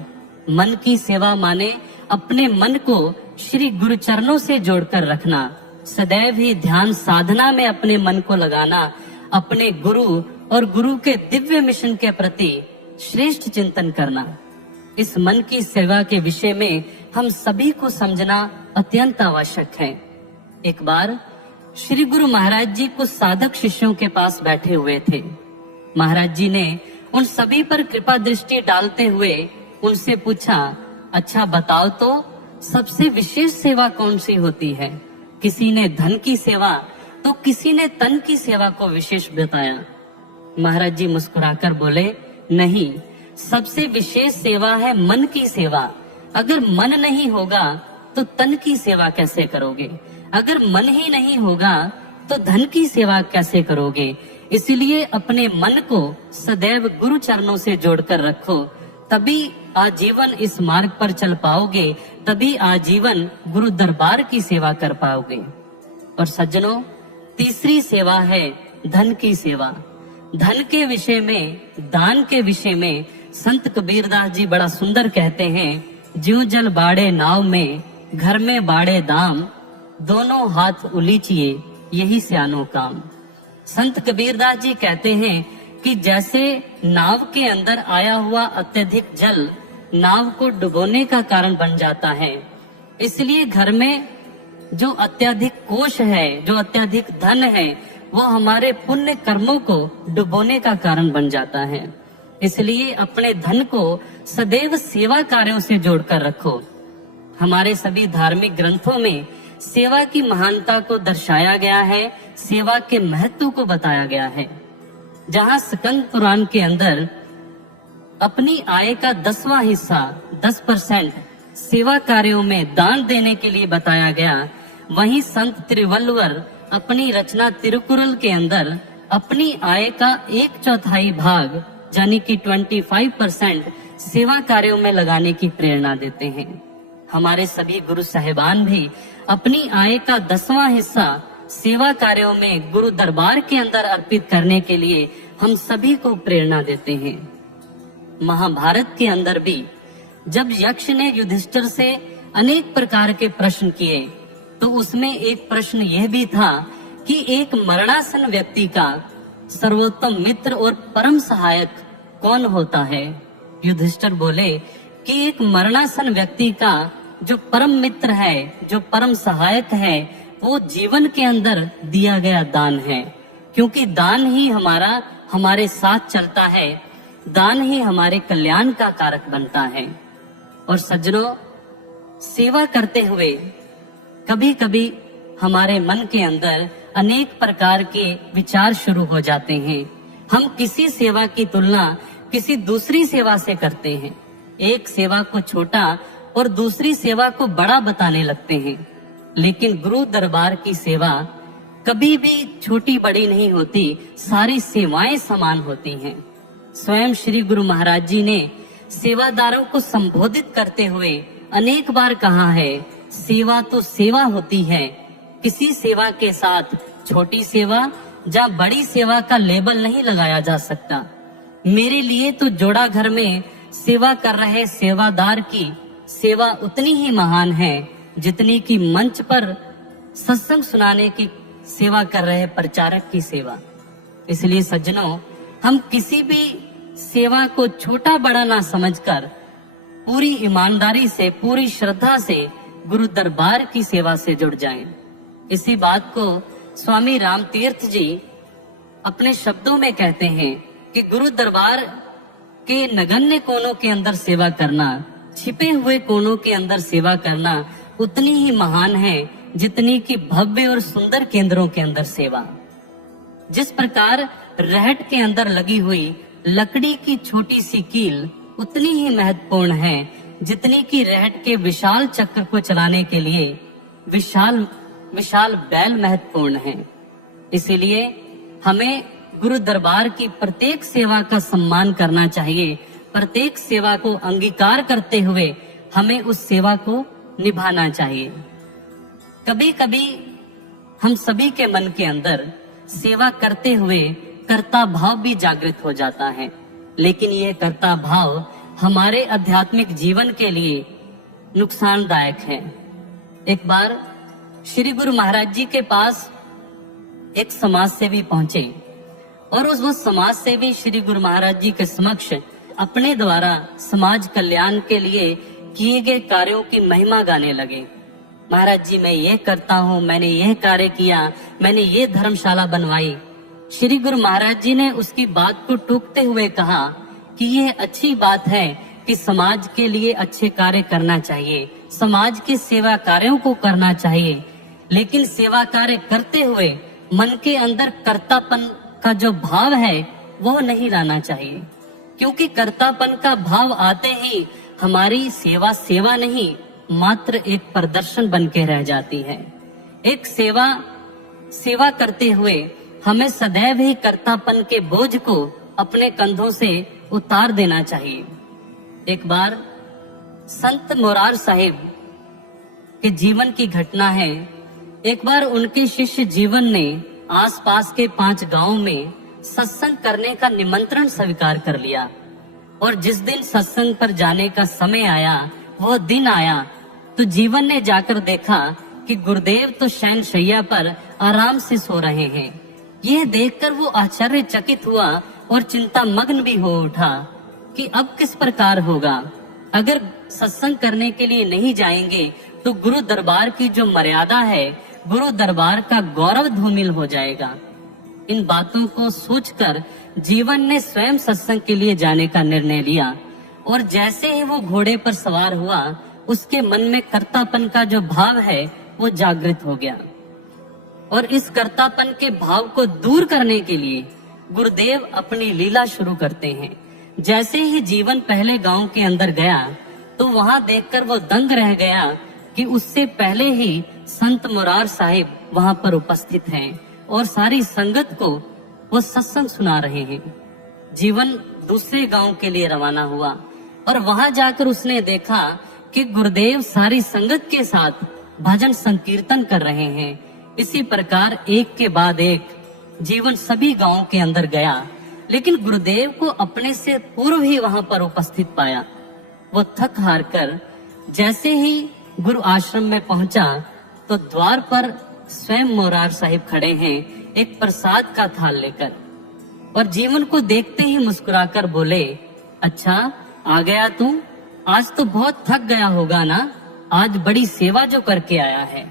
मन की सेवा माने अपने मन को श्री गुरु चरणों से जोड़कर रखना, सदैव ही ध्यान साधना में अपने मन को लगाना, अपने गुरु और गुरु के दिव्य मिशन के प्रति श्रेष्ठ चिंतन करना। इस मन की सेवा के विषय में हम सभी को समझना अत्यंत आवश्यक है। एक बार श्री गुरु महाराज जी कुछ साधक शिष्यों के पास बैठे हुए थे। महाराज जी ने उन सभी पर कृपा दृष्टि डालते हुए उनसे पूछा, अच्छा बताओ तो सबसे विशेष सेवा कौन सी होती है? किसी ने धन की सेवा तो किसी ने तन की सेवा को विशेष बताया। महाराज जी मुस्कुराकर बोले, नहीं, सबसे विशेष सेवा है मन की सेवा। अगर मन नहीं होगा तो तन की सेवा कैसे करोगे? अगर मन ही नहीं होगा तो धन की सेवा कैसे करोगे? इसलिए अपने मन को सदैव गुरु चरणों से जोड़कर रखो, तभी आजीवन इस मार्ग पर चल पाओगे, तभी आजीवन गुरु दरबार की सेवा कर पाओगे। और सज्जनों, तीसरी सेवा है धन की सेवा। धन के विषय में, दान के विषय में संत कबीरदास जी बड़ा सुंदर कहते हैं, ज्यों जल बाड़े नाव में, घर में बाड़े दाम, दोनों हाथ उलीचिए, यही स्यानो काम। संत कबीरदास जी कहते हैं कि जैसे नाव के अंदर आया हुआ अत्यधिक जल नाव को डुबोने का कारण बन जाता है, इसलिए घर में जो अत्यधिक कोष है, जो अत्यधिक धन है, वो हमारे पुण्य कर्मों को डुबोने का कारण बन जाता है। इसलिए अपने धन को सदैव सेवा कार्यों से जोड़कर रखो। हमारे सभी धार्मिक ग्रंथों में सेवा की महानता को दर्शाया गया है, सेवा के महत्व को बताया गया है। जहाँ स्कंद पुराण के अंदर अपनी आय का 10वां हिस्सा 10% सेवा कार्यों में दान देने के लिए बताया गया, वहीं संत तिरुवल्लुवर अपनी रचना तिरुकुरल के अंदर अपनी आय का 1/4 भाग यानी कि 25% सेवा कार्यों में लगाने की प्रेरणा देते हैं। हमारे सभी गुरु साहिबान भी अपनी आय का 10वां हिस्सा सेवा कार्यों में गुरु दरबार के अंदर अर्पित करने के लिए हम सभी को प्रेरणा देते हैं। महाभारत के अंदर भी जब यक्ष ने युधिष्ठिर से अनेक प्रकार के प्रश्न किए, तो उसमें एक प्रश्न यह भी था कि एक मरणासन व्यक्ति का सर्वोत्तम मित्र और परम सहायक कौन होता है? युधिष्ठिर बोले कि एक मरणासन व्यक्ति का जो परम मित्र है, जो परम सहायक है, वो जीवन के अंदर दिया गया दान है, क्योंकि दान ही हमारे साथ चलता है, दान ही हमारे कल्याण का कारक बनता है। और सज्जनों, सेवा करते हुए कभी कभी हमारे मन के अंदर अनेक प्रकार के विचार शुरू हो जाते हैं। हम किसी सेवा की तुलना किसी दूसरी सेवा से करते हैं, एक सेवा को छोटा और दूसरी सेवा को बड़ा बताने लगते हैं। लेकिन गुरु दरबार की सेवा कभी भी छोटी बड़ी नहीं होती, सारी सेवाएं समान होती हैं। स्वयं श्री गुरु महाराज जी ने सेवादारों को संबोधित करते हुए अनेक बार कहा है, सेवा तो सेवा होती है, किसी सेवा के साथ छोटी सेवा या बड़ी सेवा का लेबल नहीं लगाया जा सकता। मेरे लिए तो जोड़ा घर में सेवा कर रहे सेवादार की सेवा उतनी ही महान है जितनी कि मंच पर सत्संग सुनाने की सेवा कर रहे प्रचारक की सेवा। इसलिए सज्जनों, हम किसी भी सेवा को छोटा बड़ा ना समझकर पूरी ईमानदारी से, पूरी श्रद्धा से गुरु दरबार की सेवा से जुड़ जाएं। इसी बात को स्वामी राम तीर्थ जी अपने शब्दों में कहते हैं कि गुरु दरबार के नगण्य कोनों के अंदर सेवा करना, छिपे हुए कोनों के अंदर सेवा करना उतनी ही महान है जितनी कि भव्य और सुंदर केंद्रों के अंदर सेवा। जिस प्रकार रहट के अंदर लगी हुई लकड़ी की छोटी सी कील उतनी ही महत्वपूर्ण है जितनी कि रहट के विशाल चक्र को चलाने के लिए विशाल बैल महत्वपूर्ण है। इसीलिए हमें गुरु दरबार की प्रत्येक सेवा का सम्मान करना चाहिए। प्रत्येक सेवा को अंगीकार करते हुए हमें उस सेवा को निभाना चाहिए। कभी कभी हम सभी के मन के अंदर सेवा करते हुए कर्ता भाव भी जागृत हो जाता है, लेकिन यह कर्ता भाव हमारे आध्यात्मिक जीवन के लिए नुकसानदायक है। एक बार श्री गुरु महाराज जी के पास एक समाज सेवी पहुंचे और उस समाज सेवी श्री गुरु महाराज जी के समक्ष अपने द्वारा समाज कल्याण के लिए किए गए कार्यों की महिमा गाने लगे। महाराज जी, मैं ये करता हूँ, मैंने ये कार्य किया, मैंने ये धर्मशाला बनवाई। श्री गुरु महाराज जी ने उसकी बात को टूकते हुए कहा कि यह अच्छी बात है कि समाज के लिए अच्छे कार्य करना चाहिए, समाज के सेवा कार्यों को करना चाहिए, लेकिन सेवा कार्य करते हुए मन के अंदर कर्तापन का जो भाव है वो नहीं लाना चाहिए, क्योंकि कर्तापन का भाव आते ही हमारी सेवा सेवा नहीं, मात्र एक प्रदर्शन बन के रह जाती है। एक सेवा करते हुए हमें सदैव ही कर्तापन के बोझ को अपने कंधों से उतार देना चाहिए। एक बार संत मोरार साहिब के जीवन की घटना है। एक बार उनके शिष्य जीवन ने आसपास के 5 गांवों में सत्संग करने का निमंत्रण स्वीकार कर लिया, और जिस दिन सत्संग पर जाने का समय आया, वह दिन आया, तो जीवन ने जाकर देखा कि गुरुदेव तो शयनशैया पर आराम से सो रहे हैं। यह देखकर वो आश्चर्यचकित हुआ और चिंता मग्न भी हो उठा कि अब किस प्रकार होगा। अगर सत्संग करने के लिए नहीं जाएंगे तो गुरु दरबार की जो मर्यादा है, गुरु दरबार का गौरव धूमिल हो जाएगा। इन बातों को सोचकर जीवन ने स्वयं सत्संग के लिए जाने का निर्णय लिया, और जैसे ही वो घोड़े पर सवार हुआ, उसके मन में कर्तापन का जो भाव है वो जागृत हो गया। और इस कर्तापन के भाव को दूर करने के लिए गुरुदेव अपनी लीला शुरू करते हैं। जैसे ही जीवन पहले गांव के अंदर गया तो वहां देखकर वो दंग रह गया कि उससे पहले ही संत मोरार साहिब वहां पर उपस्थित हैं और सारी संगत को वो सत्संग सुना रहे हैं। जीवन दूसरे गांव के लिए रवाना हुआ और वहां जाकर उसने देखा कि गुरुदेव सारी संगत के साथ भजन संकीर्तन कर रहे हैं। इसी प्रकार एक के बाद एक जीवन सभी गांवों के अंदर गया, लेकिन गुरुदेव को अपने से पूर्व ही वहां पर उपस्थित पाया। वो थक हार कर जैसे ही गुरु आश्रम में पहुंचा तो द्वार पर स्वयं मोरार साहिब खड़े हैं, एक प्रसाद का थाल लेकर, और जीवन को देखते ही मुस्कुराकर बोले, अच्छा आ गया तू, आज तो बहुत थक गया होगा ना, आज बड़ी सेवा जो करके आया है।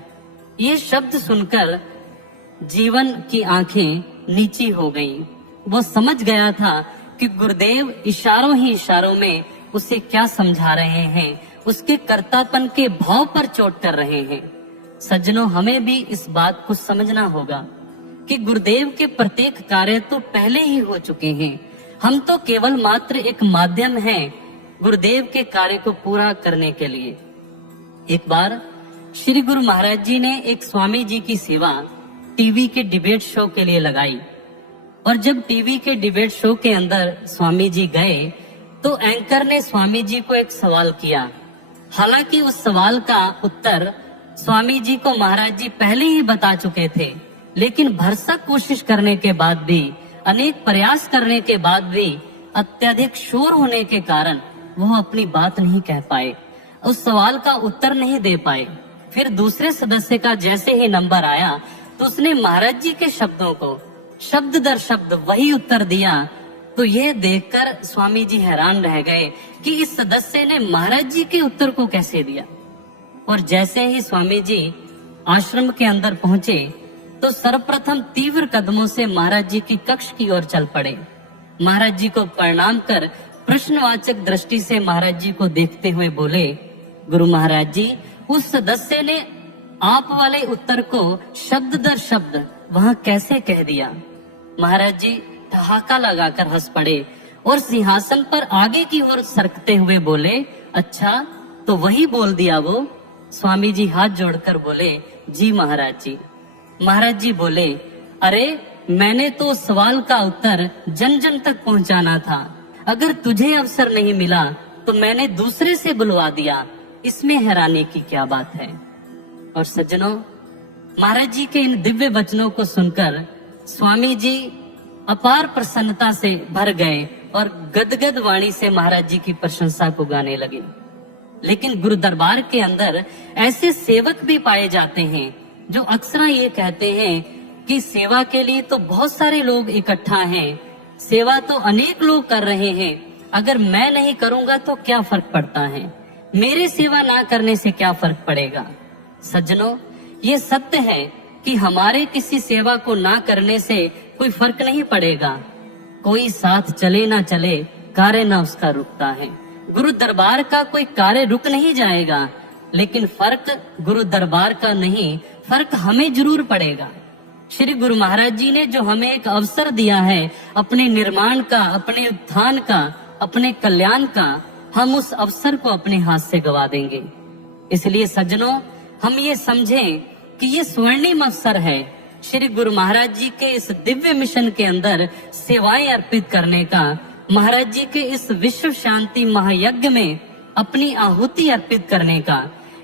ये शब्द सुनकर जीवन की आंखें नीची हो गईं। वो समझ गया था कि गुरुदेव इशारों ही इशारों में उसे क्या समझा रहे हैं, उसके कर्तापन के भाव पर चोट कर रहे हैं। सज्जनों, हमें भी इस बात को समझना होगा कि गुरुदेव के प्रत्येक कार्य तो पहले ही हो चुके हैं, हम तो केवल मात्र एक माध्यम हैं गुरुदेव के कार्य को पूरा करने के लिए। एक बार श्री गुरु महाराज जी ने एक स्वामी जी की सेवा टीवी के डिबेट शो के लिए लगाई, और जब टीवी के डिबेट शो के अंदर स्वामी जी गए तो एंकर ने स्वामी जी को एक सवाल किया। हालांकि उस सवाल का उत्तर स्वामी जी को महाराज जी पहले ही बता चुके थे, लेकिन भरसक कोशिश करने के बाद भी, अनेक प्रयास करने के बाद भी अत्यधिक शोर होने के कारण वो अपनी बात नहीं कह पाए, उस सवाल का उत्तर नहीं दे पाए। फिर दूसरे सदस्य का जैसे ही नंबर आया तो उसने महाराज जी के शब्दों को शब्द दर शब्द वही उत्तर दिया। तो यह देखकर स्वामी जी हैरान रह गए कि इस सदस्य ने महाराज जी के उत्तर को कैसे दिया। और जैसे ही स्वामी जी आश्रम के अंदर पहुंचे तो सर्वप्रथम तीव्र कदमों से महाराज जी की कक्ष की ओर चल पड़े। महाराज जी को प्रणाम कर प्रश्नवाचक दृष्टि से महाराज जी को देखते हुए बोले, गुरु महाराज जी, उस सदस्य ने आप वाले उत्तर को शब्द दर शब्द वहां कैसे कह दिया। महाराज जी ठहाका लगाकर हंस पड़े और सिंहासन पर आगे की ओर सरकते हुए बोले, अच्छा तो वही बोल दिया वो। स्वामी जी हाथ जोड़कर बोले, जी महाराज जी। महाराज जी बोले, अरे मैंने तो सवाल का उत्तर जन जन तक पहुंचाना था, अगर तुझे अवसर नहीं मिला तो मैंने दूसरे से बुलवा दिया, इसमें हैरानी की क्या बात है। और सज्जनों, महाराज जी के इन दिव्य वचनों को सुनकर स्वामी जी अपार प्रसन्नता से भर गए और गदगद वाणी से महाराज जी की प्रशंसा को गाने लगे। लेकिन गुरु दरबार के अंदर ऐसे सेवक भी पाए जाते हैं जो अक्सर ये कहते हैं कि सेवा के लिए तो बहुत सारे लोग इकट्ठा हैं, सेवा तो अनेक लोग कर रहे हैं, अगर मैं नहीं करूंगा तो क्या फर्क पड़ता है, मेरे सेवा ना करने से क्या फर्क पड़ेगा। सज्जनों, ये सत्य है कि हमारे किसी सेवा को ना करने से कोई फर्क नहीं पड़ेगा। कोई साथ चले ना चले, कार्य ना उसका रुकता है। गुरु दरबार का कोई कार्य रुक नहीं जाएगा, लेकिन फर्क गुरु दरबार का नहीं, फर्क हमें जरूर पड़ेगा। श्री गुरु महाराज जी ने जो हमें एक अवसर दिया है अपने निर्माण का, अपने उत्थान का, अपने कल्याण का, हम उस अवसर को अपने हाथ से गवा देंगे। इसलिए सज्जनों, हम ये समझें कि ये स्वर्णिम अवसर है श्री गुरु महाराज जी के इस दिव्य मिशन के अंदर सेवाएं अर्पित करने का, महाराज जी के इस विश्व शांति महायज्ञ में अपनी आहुति अर्पित करने का।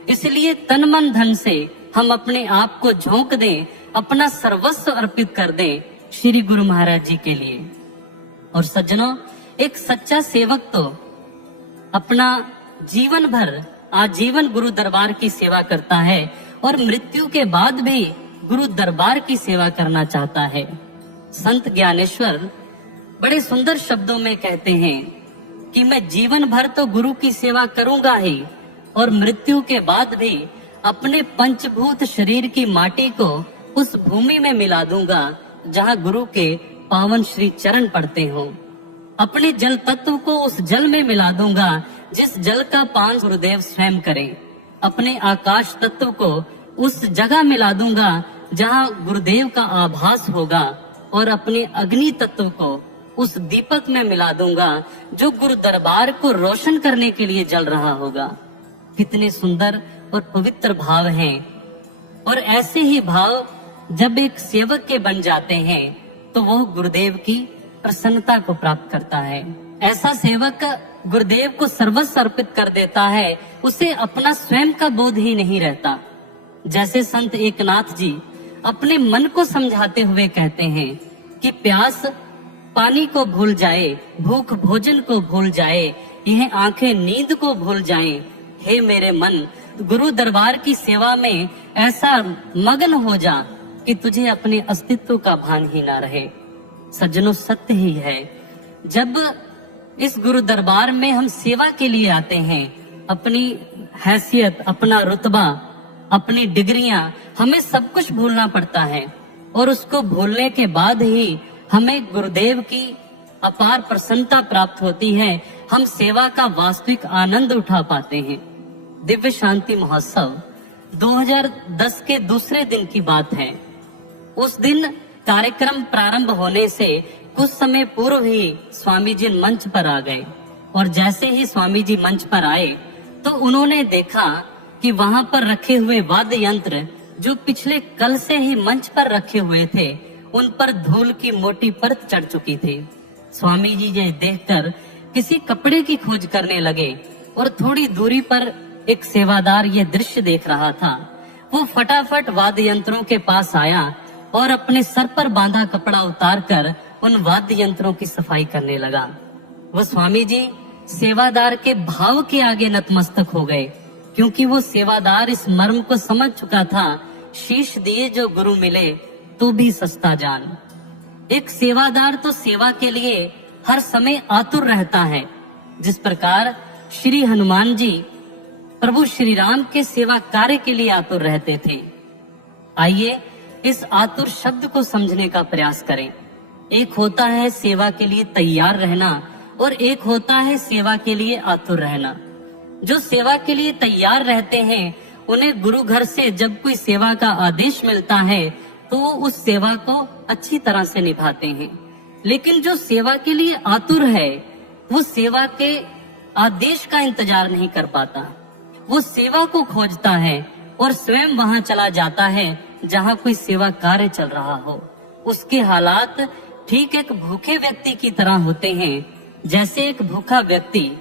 इसलिए तन मन धन से हम अपने आप को झोंक दें, अपना सर्वस्व अर्पित कर दें श्री गुरु महाराज जी के लिए। और सज्जनों, एक सच्चा सेवक तो अपना जीवन भर आजीवन गुरु दरबार की सेवा करता है और मृत्यु के बाद भी गुरु दरबार की सेवा करना चाहता है। संत ज्ञानेश्वर बड़े सुंदर शब्दों में कहते हैं कि मैं जीवन भर तो गुरु की सेवा करूंगा ही, और मृत्यु के बाद भी अपने पंचभूत शरीर की माटी को उस भूमि में मिला दूंगा जहां गुरु के पावन श्री चरण पड़ते हो। अपने जल तत्व को उस जल में मिला दूंगा जिस जल का पान गुरुदेव स्वयं करें। अपने आकाश तत्व को उस जगह मिला दूंगा जहां गुरुदेव का आभास होगा, और अपने अग्नि तत्व को उस दीपक में मिला दूंगा जो गुरु दरबार को रोशन करने के लिए जल रहा होगा। कितने सुंदर और पवित्र भाव हैं। और ऐसे ही भाव जब एक सेवक के बन जाते हैं तो वह गुरुदेव की प्रसन्नता को प्राप्त करता है। ऐसा सेवक गुरुदेव को सर्वस्व अर्पित कर देता है, उसे अपना स्वयं का बोध ही नहीं रहता। जैसे संत एकनाथ जी अपने मन को समझाते हुए कहते हैं कि प्यास पानी को भूल जाए, भूख भोजन को भूल जाए, यह आंखें नींद को भूल जाएं। हे मेरे मन, गुरु दरबार की सेवा में ऐसा मगन हो जा कि तुझे अपने अस्तित्व का भान ही ना रहे। सज्जनों, सत्य ही है, जब इस गुरु दरबार में हम सेवा के लिए आते हैं, अपनी हैसियत, अपना रुतबा, अपनी डिग्रियां, हमें सब कुछ भूलना पड़ता है, और उसको भूलने के बाद ही हमें गुरुदेव की अपार प्रसन्नता प्राप्त होती है। हम सेवा का वास्तविक आनंद उठा पाते हैं। दिव्य शांति महोत्सव 2010 के दूसरे दिन की बात है। उस दिन कार्यक्रम प्रारंभ होने से कुछ समय पूर्व ही स्वामी जी मंच पर आ गए, और जैसे ही स्वामी जी मंच पर आए तो उन्होंने देखा कि वहां पर रखे हुए वाद्य यंत्र जो पिछले कल से ही मंच पर रखे हुए थे, उन पर धूल की मोटी परत चढ़ चुकी थी। स्वामी जी ये देखकर किसी कपड़े की खोज करने लगे, और थोड़ी दूरी पर एक सेवादार ये दृश्य देख रहा था। वो फटाफट वाद्य यंत्रों के पास आया और अपने सर पर बांधा कपड़ा उतारकर उन वाद्य यंत्रों की सफाई करने लगा। वो स्वामी जी सेवादार के भाव के आगे नतमस्तक हो गए, क्योंकि वो सेवादार इस मर्म को समझ चुका था, शीश दिए जो गुरु मिले तो भी सस्ता जान। एक सेवादार तो सेवा के लिए हर समय आतुर रहता है, जिस प्रकार श्री हनुमान जी प्रभु श्री राम के सेवा कार्य के लिए आतुर रहते थे। आइए इस आतुर शब्द को समझने का प्रयास करें। एक होता है सेवा के लिए तैयार रहना, और एक होता है सेवा के लिए आतुर रहना। जो सेवा के लिए तैयार रहते हैं, उन्हें गुरु घर से जब कोई सेवा का आदेश मिलता है तो वो उस सेवा को अच्छी तरह से निभाते हैं। लेकिन जो सेवा के लिए आतुर है, वो सेवा के आदेश का इंतजार नहीं कर पाता। वो सेवा को खोजता है और स्वयं वहां चला जाता है जहां कोई सेवा कार्य चल रहा हो। उसके हालात ठीक एक भूखे व्यक्ति की तरह होते हैं। जैसे एक भूखा व्यक्ति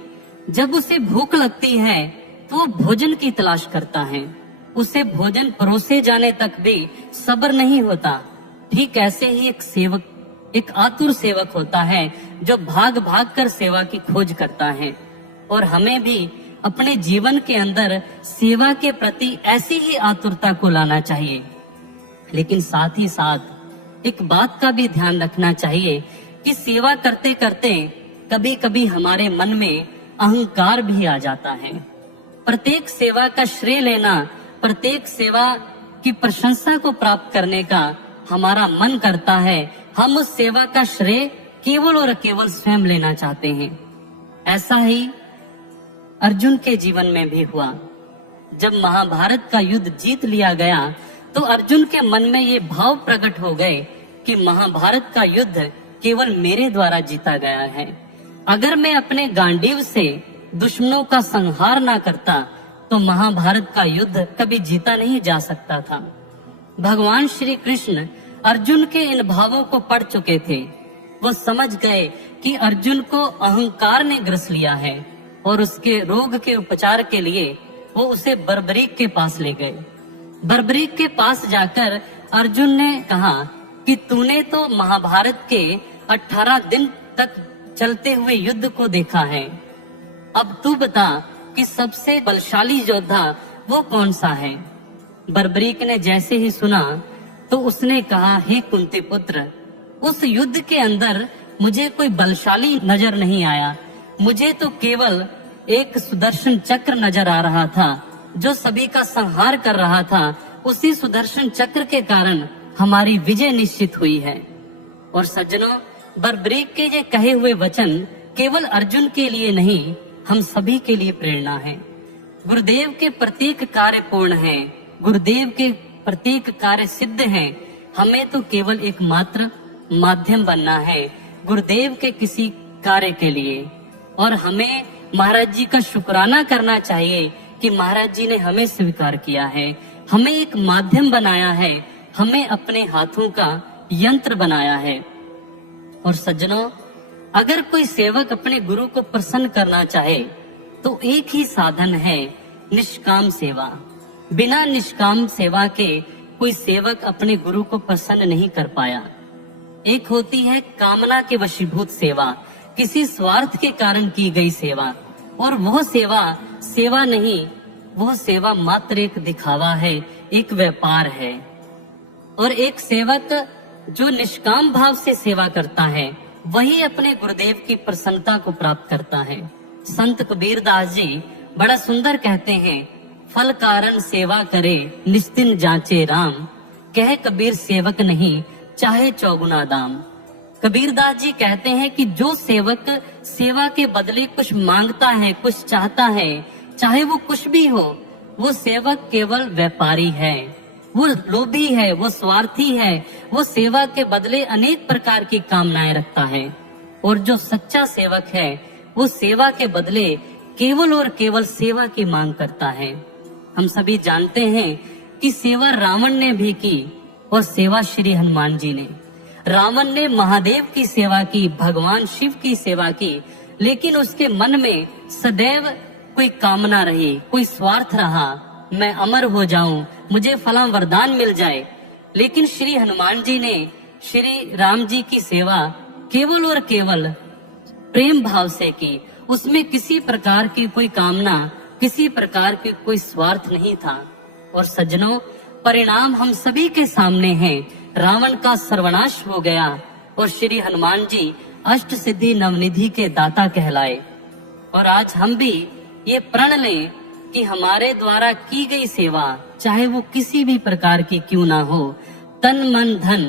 जब उसे भूख लगती है तो वो भोजन की तलाश करता है, उसे भोजन परोसे जाने तक भी सब्र नहीं होता। ठीक ऐसे ही एक सेवक, एक आतुर सेवक होता है जो भाग भाग कर सेवा की खोज करता है। और हमें भी अपने जीवन के अंदर सेवा के प्रति ऐसी ही आतुरता को लाना चाहिए। लेकिन साथ ही साथ एक बात का भी ध्यान रखना चाहिए कि सेवा करते करते कभी कभी हमारे मन में अहंकार भी आ जाता है। प्रत्येक सेवा का श्रेय लेना, प्रत्येक सेवा की प्रशंसा को प्राप्त करने का हमारा मन करता है। हम उस सेवा का श्रेय केवल और केवल स्वयं लेना चाहते हैं। ऐसा ही अर्जुन के जीवन में भी हुआ। जब महाभारत का युद्ध जीत लिया गया तो अर्जुन के मन में ये भाव प्रकट हो गए कि महाभारत का युद्ध केवल मेरे द्वारा जीता गया है। अगर मैं अपने गांडीव से दुश्मनों का संहार ना करता तो महाभारत का युद्ध कभी जीता नहीं जा सकता था। भगवान श्री कृष्ण अर्जुन के इन भावों को पढ़ चुके थे। वो समझ गए कि अर्जुन को अहंकार ने ग्रस लिया है और उसके रोग के उपचार के लिए वो उसे बर्बरीक के पास ले गए। बर्बरीक के पास जाकर अर्जुन ने कहा कि तूने तो महाभारत के 18 दिन तक चलते हुए युद्ध को देखा है, अब तू बता कि सबसे बलशाली योद्धा वो कौन सा है। बर्बरीक ने जैसे ही सुना तो उसने कहा, हे कुंती पुत्र, उस युद्ध के अंदर मुझे कोई बलशाली नजर नहीं आया। मुझे तो केवल एक सुदर्शन चक्र नजर आ रहा था जो सभी का संहार कर रहा था। उसी सुदर्शन चक्र के कारण हमारी विजय निश्चित हुई है। और सज्जनों, बर्बरीक के ये कहे हुए वचन केवल अर्जुन के लिए नहीं, हम सभी के लिए प्रेरणा है। गुरुदेव के प्रत्येक कार्य पूर्ण है, गुरुदेव के प्रत्येक कार्य सिद्ध है। हमें तो केवल एक मात्र माध्यम बनना है गुरुदेव के किसी कार्य के लिए। और हमें महाराज जी का शुक्राना करना चाहिए कि महाराज जी ने हमें स्वीकार किया है, हमें एक माध्यम बनाया है, हमें अपने हाथों का यंत्र बनाया है। और सज्जनों, अगर कोई सेवक अपने गुरु को प्रसन्न करना चाहे तो एक ही साधन है, निष्काम सेवा। बिना निष्काम सेवा के कोई सेवक अपने गुरु को प्रसन्न नहीं कर पाया। एक होती है कामना के वशीभूत सेवा, किसी स्वार्थ के कारण की गई सेवा, और वह सेवा सेवा नहीं, वह सेवा मात्र एक दिखावा है, एक व्यापार है। और एक सेवक जो निष्काम भाव से सेवा करता है वही अपने गुरुदेव की प्रसन्नता को प्राप्त करता है। संत कबीर दास जी बड़ा सुंदर कहते हैं, फल कारण सेवा करे निस्तिन जांचे राम, कह कबीर सेवक नहीं चाहे चौगुना दाम। कबीरदास जी कहते हैं कि जो सेवक सेवा के बदले कुछ मांगता है, कुछ चाहता है, चाहे वो कुछ भी हो, वो सेवक केवल व्यापारी है, वो लोभी है, वो स्वार्थी है, वो सेवा के बदले अनेक प्रकार की कामनाएं रखता है। और जो सच्चा सेवक है वो सेवा के बदले केवल और केवल सेवा की मांग करता है। हम सभी जानते हैं कि सेवा रावण ने भी की और सेवा श्री हनुमान जी ने। रावण ने महादेव की सेवा की, भगवान शिव की सेवा की, लेकिन उसके मन में सदैव कोई कामना रही, कोई स्वार्थ रहा, मैं अमर हो जाऊं, मुझे फला वरदान मिल जाए। लेकिन श्री हनुमान जी ने श्री राम जी की सेवा केवल और केवल प्रेम भाव से की, उसमें किसी प्रकार की कोई कामना, किसी प्रकार की कोई स्वार्थ नहीं था। और सज्जनों, परिणाम हम सभी के सामने है, रावण का सर्वनाश हो गया और श्री हनुमान जी अष्ट सिद्धि नवनिधि के दाता कहलाए। और आज हम भी ये प्रण लें कि हमारे द्वारा की गई सेवा, चाहे वो किसी भी प्रकार की क्यों ना हो, तन मन धन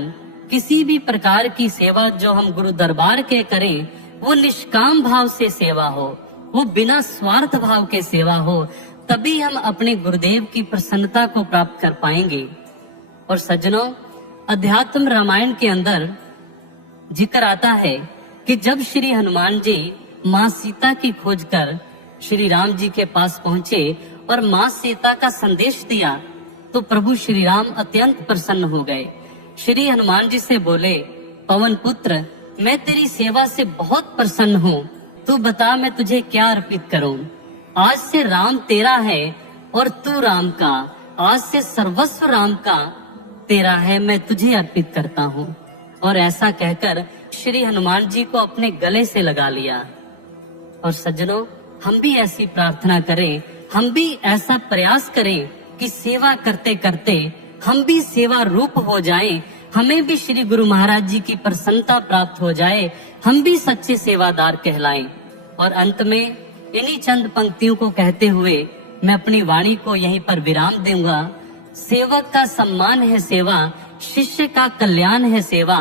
किसी भी प्रकार की सेवा जो हम गुरु दरबार के करें, वो निष्काम भाव से सेवा हो, वो बिना स्वार्थ भाव के सेवा हो, तभी हम अपने गुरुदेव की प्रसन्नता को प्राप्त कर पाएंगे। और सज्जनों, अध्यात्म रामायण के अंदर जिक्र आता है कि जब श्री हनुमान जी माँ सीता की खोज कर श्री राम जी के पास पहुंचे और माँ सीता का संदेश दिया तो प्रभु श्री राम अत्यंत प्रसन्न हो गए। श्री हनुमान जी से बोले, पवन पुत्र, मैं तेरी सेवा से बहुत प्रसन्न हूँ, तू बता मैं तुझे क्या अर्पित करूँ। आज से राम तेरा है और तू राम का, आज से सर्वस्व राम का तेरा है, मैं तुझे अर्पित करता हूँ। और ऐसा कहकर श्री हनुमान जी को अपने गले से लगा लिया। और सज्जनों, हम भी ऐसी प्रार्थना करें, हम भी ऐसा प्रयास करें कि सेवा करते करते हम भी सेवा रूप हो जाएं, हमें भी श्री गुरु महाराज जी की प्रसन्नता प्राप्त हो जाए, हम भी सच्चे सेवादार कहलाएं। और अंत में इन्हीं चंद पंक्तियों को कहते हुए मैं अपनी वाणी को यहीं पर विराम दूंगा। सेवक का सम्मान है सेवा, शिष्य का कल्याण है सेवा,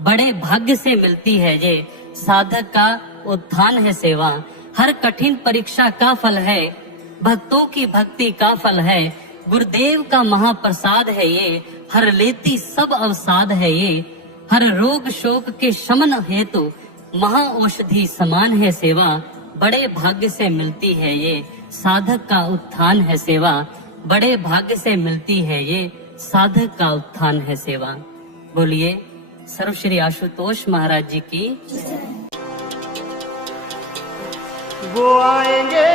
बड़े भाग्य से मिलती है ये, साधक का उत्थान है सेवा। हर कठिन परीक्षा का फल है, भक्तों की भक्ति का फल है, गुरुदेव का महाप्रसाद है ये, हर लेती सब अवसाद है ये। हर रोग शोक के शमन हेतु महा औषधि समान है सेवा, बड़े भाग्य से मिलती है ये, साधक का उत्थान है सेवा, बड़े भाग्य से मिलती है ये, साधक का उत्थान है सेवा। बोलिए सर्वश्री आशुतोष महाराज जी की। वो आएंगे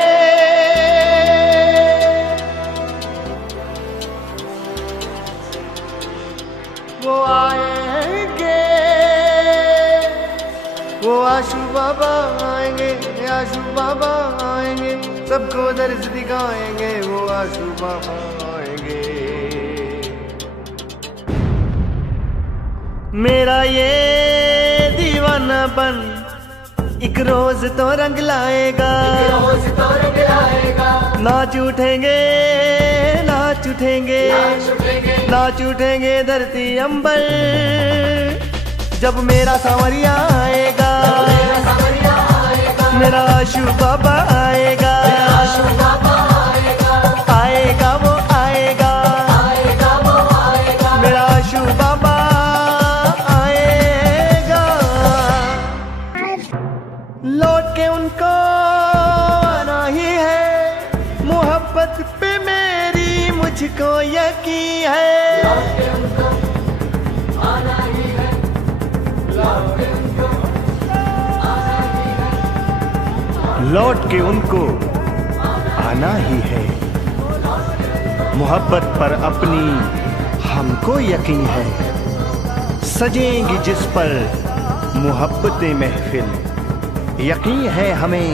वो आएंगे, वो आशु बाबा आएंगे, आशु बाबा आएंगे, सबको दर्श दिखाएंगे, वो आशु बाबा आएंगे। मेरा ये दीवानापन एक रोज तो रंग लाएगा, नाच उठेंगे नाच उठेंगे नाच उठेंगे धरती अंबर, जब मेरा सांवरिया आएगा, मेरा आशु बाबा आएगा, आएगा वो आएगा, मेरा आशु बाबा आएगा। लौट के उनको आना ही है, मोहब्बत पे मेरी मुझको यकीन है। लौट के उनको आना ही है, मोहब्बत पर अपनी हमको यकीन है। सजेंगी जिस पर मोहब्बतें महफिल, यकीन है हमें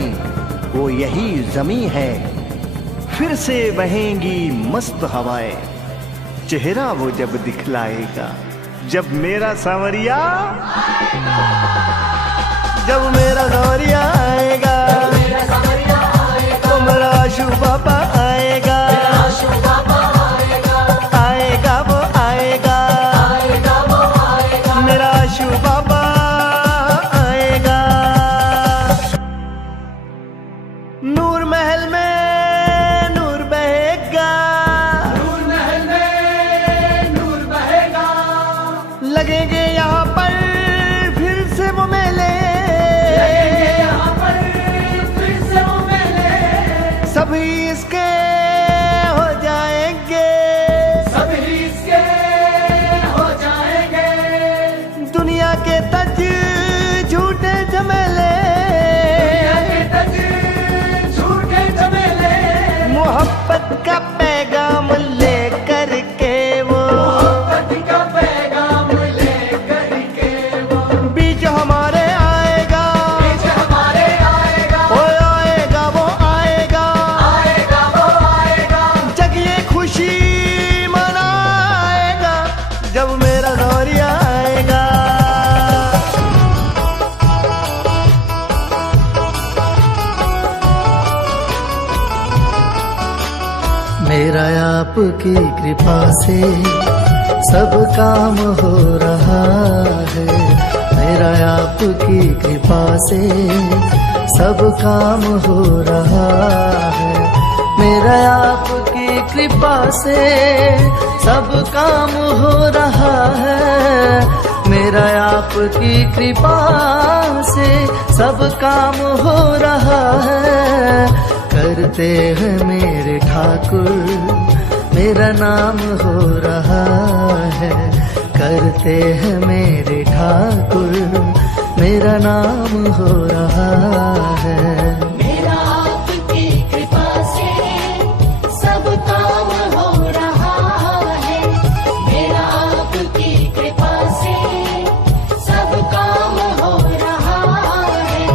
वो यही ज़मीं है। फिर से बहेंगी मस्त हवाएं, चेहरा वो जब दिखलाएगा, जब मेरा सांवरिया जब मेरा सांवरिया आएगा, तो मेरा आशु बाबा आएगा, आएगा वो आएगा, मेरा आशु बाबा आएगा। नूर महल में नूर बहेगा, लगेंगे यहाँ पर फिर से वो मेले, सभी इसके हो जाएंगे, दुनिया के तज झूठे झमेले, मोहब्बत का पैगाम लेकर के वो बीच हमारे आएगा, वो आएगा वो आएगा, जगिए खुशी मनाएगा, जब मेरा सांवरिया आएगा। मेरा आपकी कृपा से सब काम हो रहा है, मेरा आपकी कृपा से सब काम हो रहा है, मेरा आपकी कृपा से सब काम हो रहा है, मेरा आपकी कृपा से सब काम हो रहा है। करते हैं मेरे ठाकुर मेरा नाम हो रहा है, करते हैं मेरे ठाकुर मेरा नाम हो रहा है। मेरा आपकी कृपा से सब काम हो रहा है, मेरा आपकी कृपा से सब काम हो रहा है।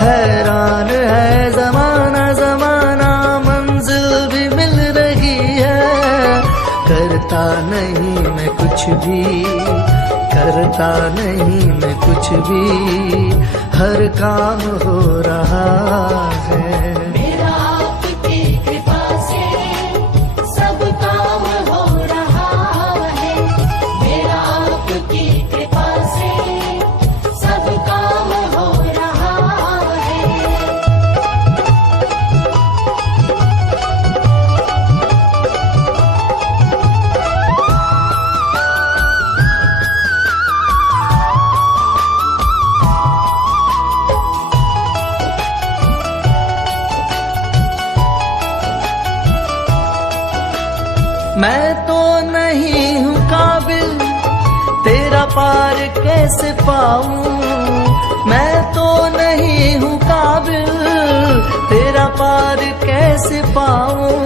हैरान है जमाना जमाना, मंजिल भी मिल रही है। करता नहीं मैं कुछ भी, करता नहीं मैं कुछ भी, हर काम हो रहा है। मेरा आपकी कृपा से सब काम हो रहा है। मेरा आपकी कृपा से सब काम हो रहा है। मैं तो नहीं हूँ काबिल, तेरा पार कैसे पाऊं। मैं तो नहीं हूँ काबिल, तेरा पार कैसे पाऊं।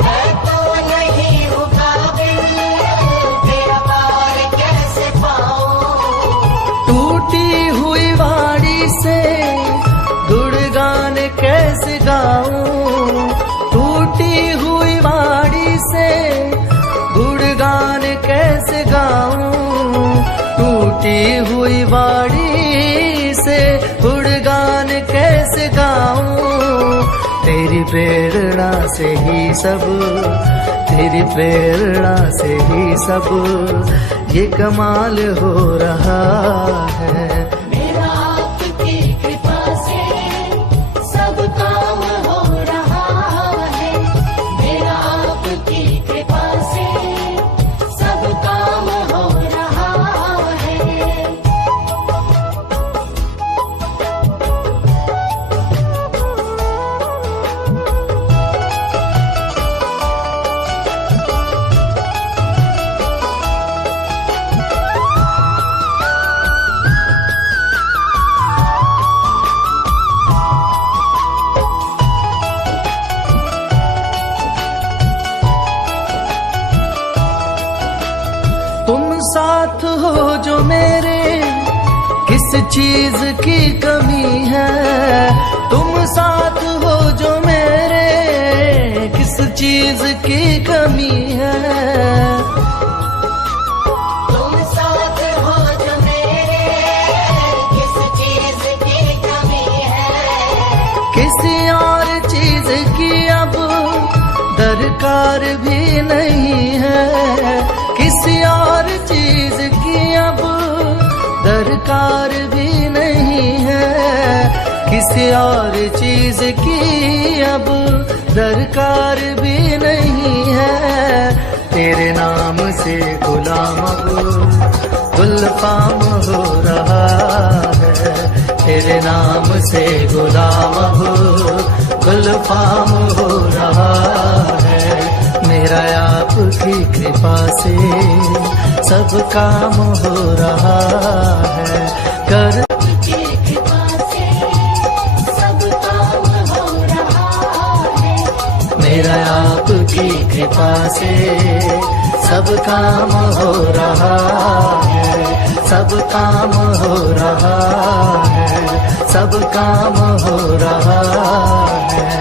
मैं तो नहीं हूँ काबिल, तेरा पार कैसे पाऊं। टूटी हुई वाड़ी से गुणगान कैसे गाऊं। टूटी हुई वाड़ी से गुणगान कैसे गाऊं। टूटी हुई वाड़ी से गुणगान कैसे गाऊं। तेरी प्रेरणा से ही सब, तेरी प्रेरणा से ही सब ये कमाल हो रहा है। मेरा आपकी कृपा से सब काम हो रहा है। मेरा आपकी कृपा से सब काम हो रहा है। तुम साथ हो जो मेरे, किस चीज की कमी है। तुम साथ हो जो मेरे, किस चीज की कमी है। तुम साथ हो जो मेरे, किस चीज की कमी है। किसी और चीज की अब दरकार भी नहीं है। किसी और चीज की अब दरकार भी नहीं है। किसी और चीज की अब दरकार भी नहीं है। तेरे नाम से गुलाम गुलफाम हो रहा है। तेरे नाम से गुलाम गुलफाम हो रहा है। मेरा आपकी कृपा से सब काम हो रहा है। कर आपकी कृपा से सब काम हो रहा है। मेरा आपकी कृपा से सब काम हो रहा है। सब काम हो रहा है। सब काम हो रहा है।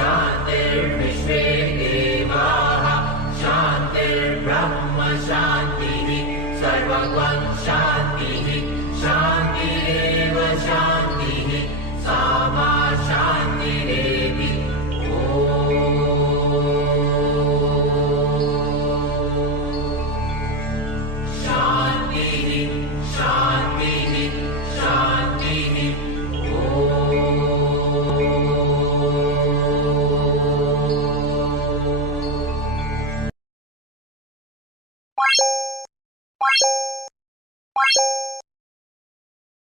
शान्तिर्विश्वे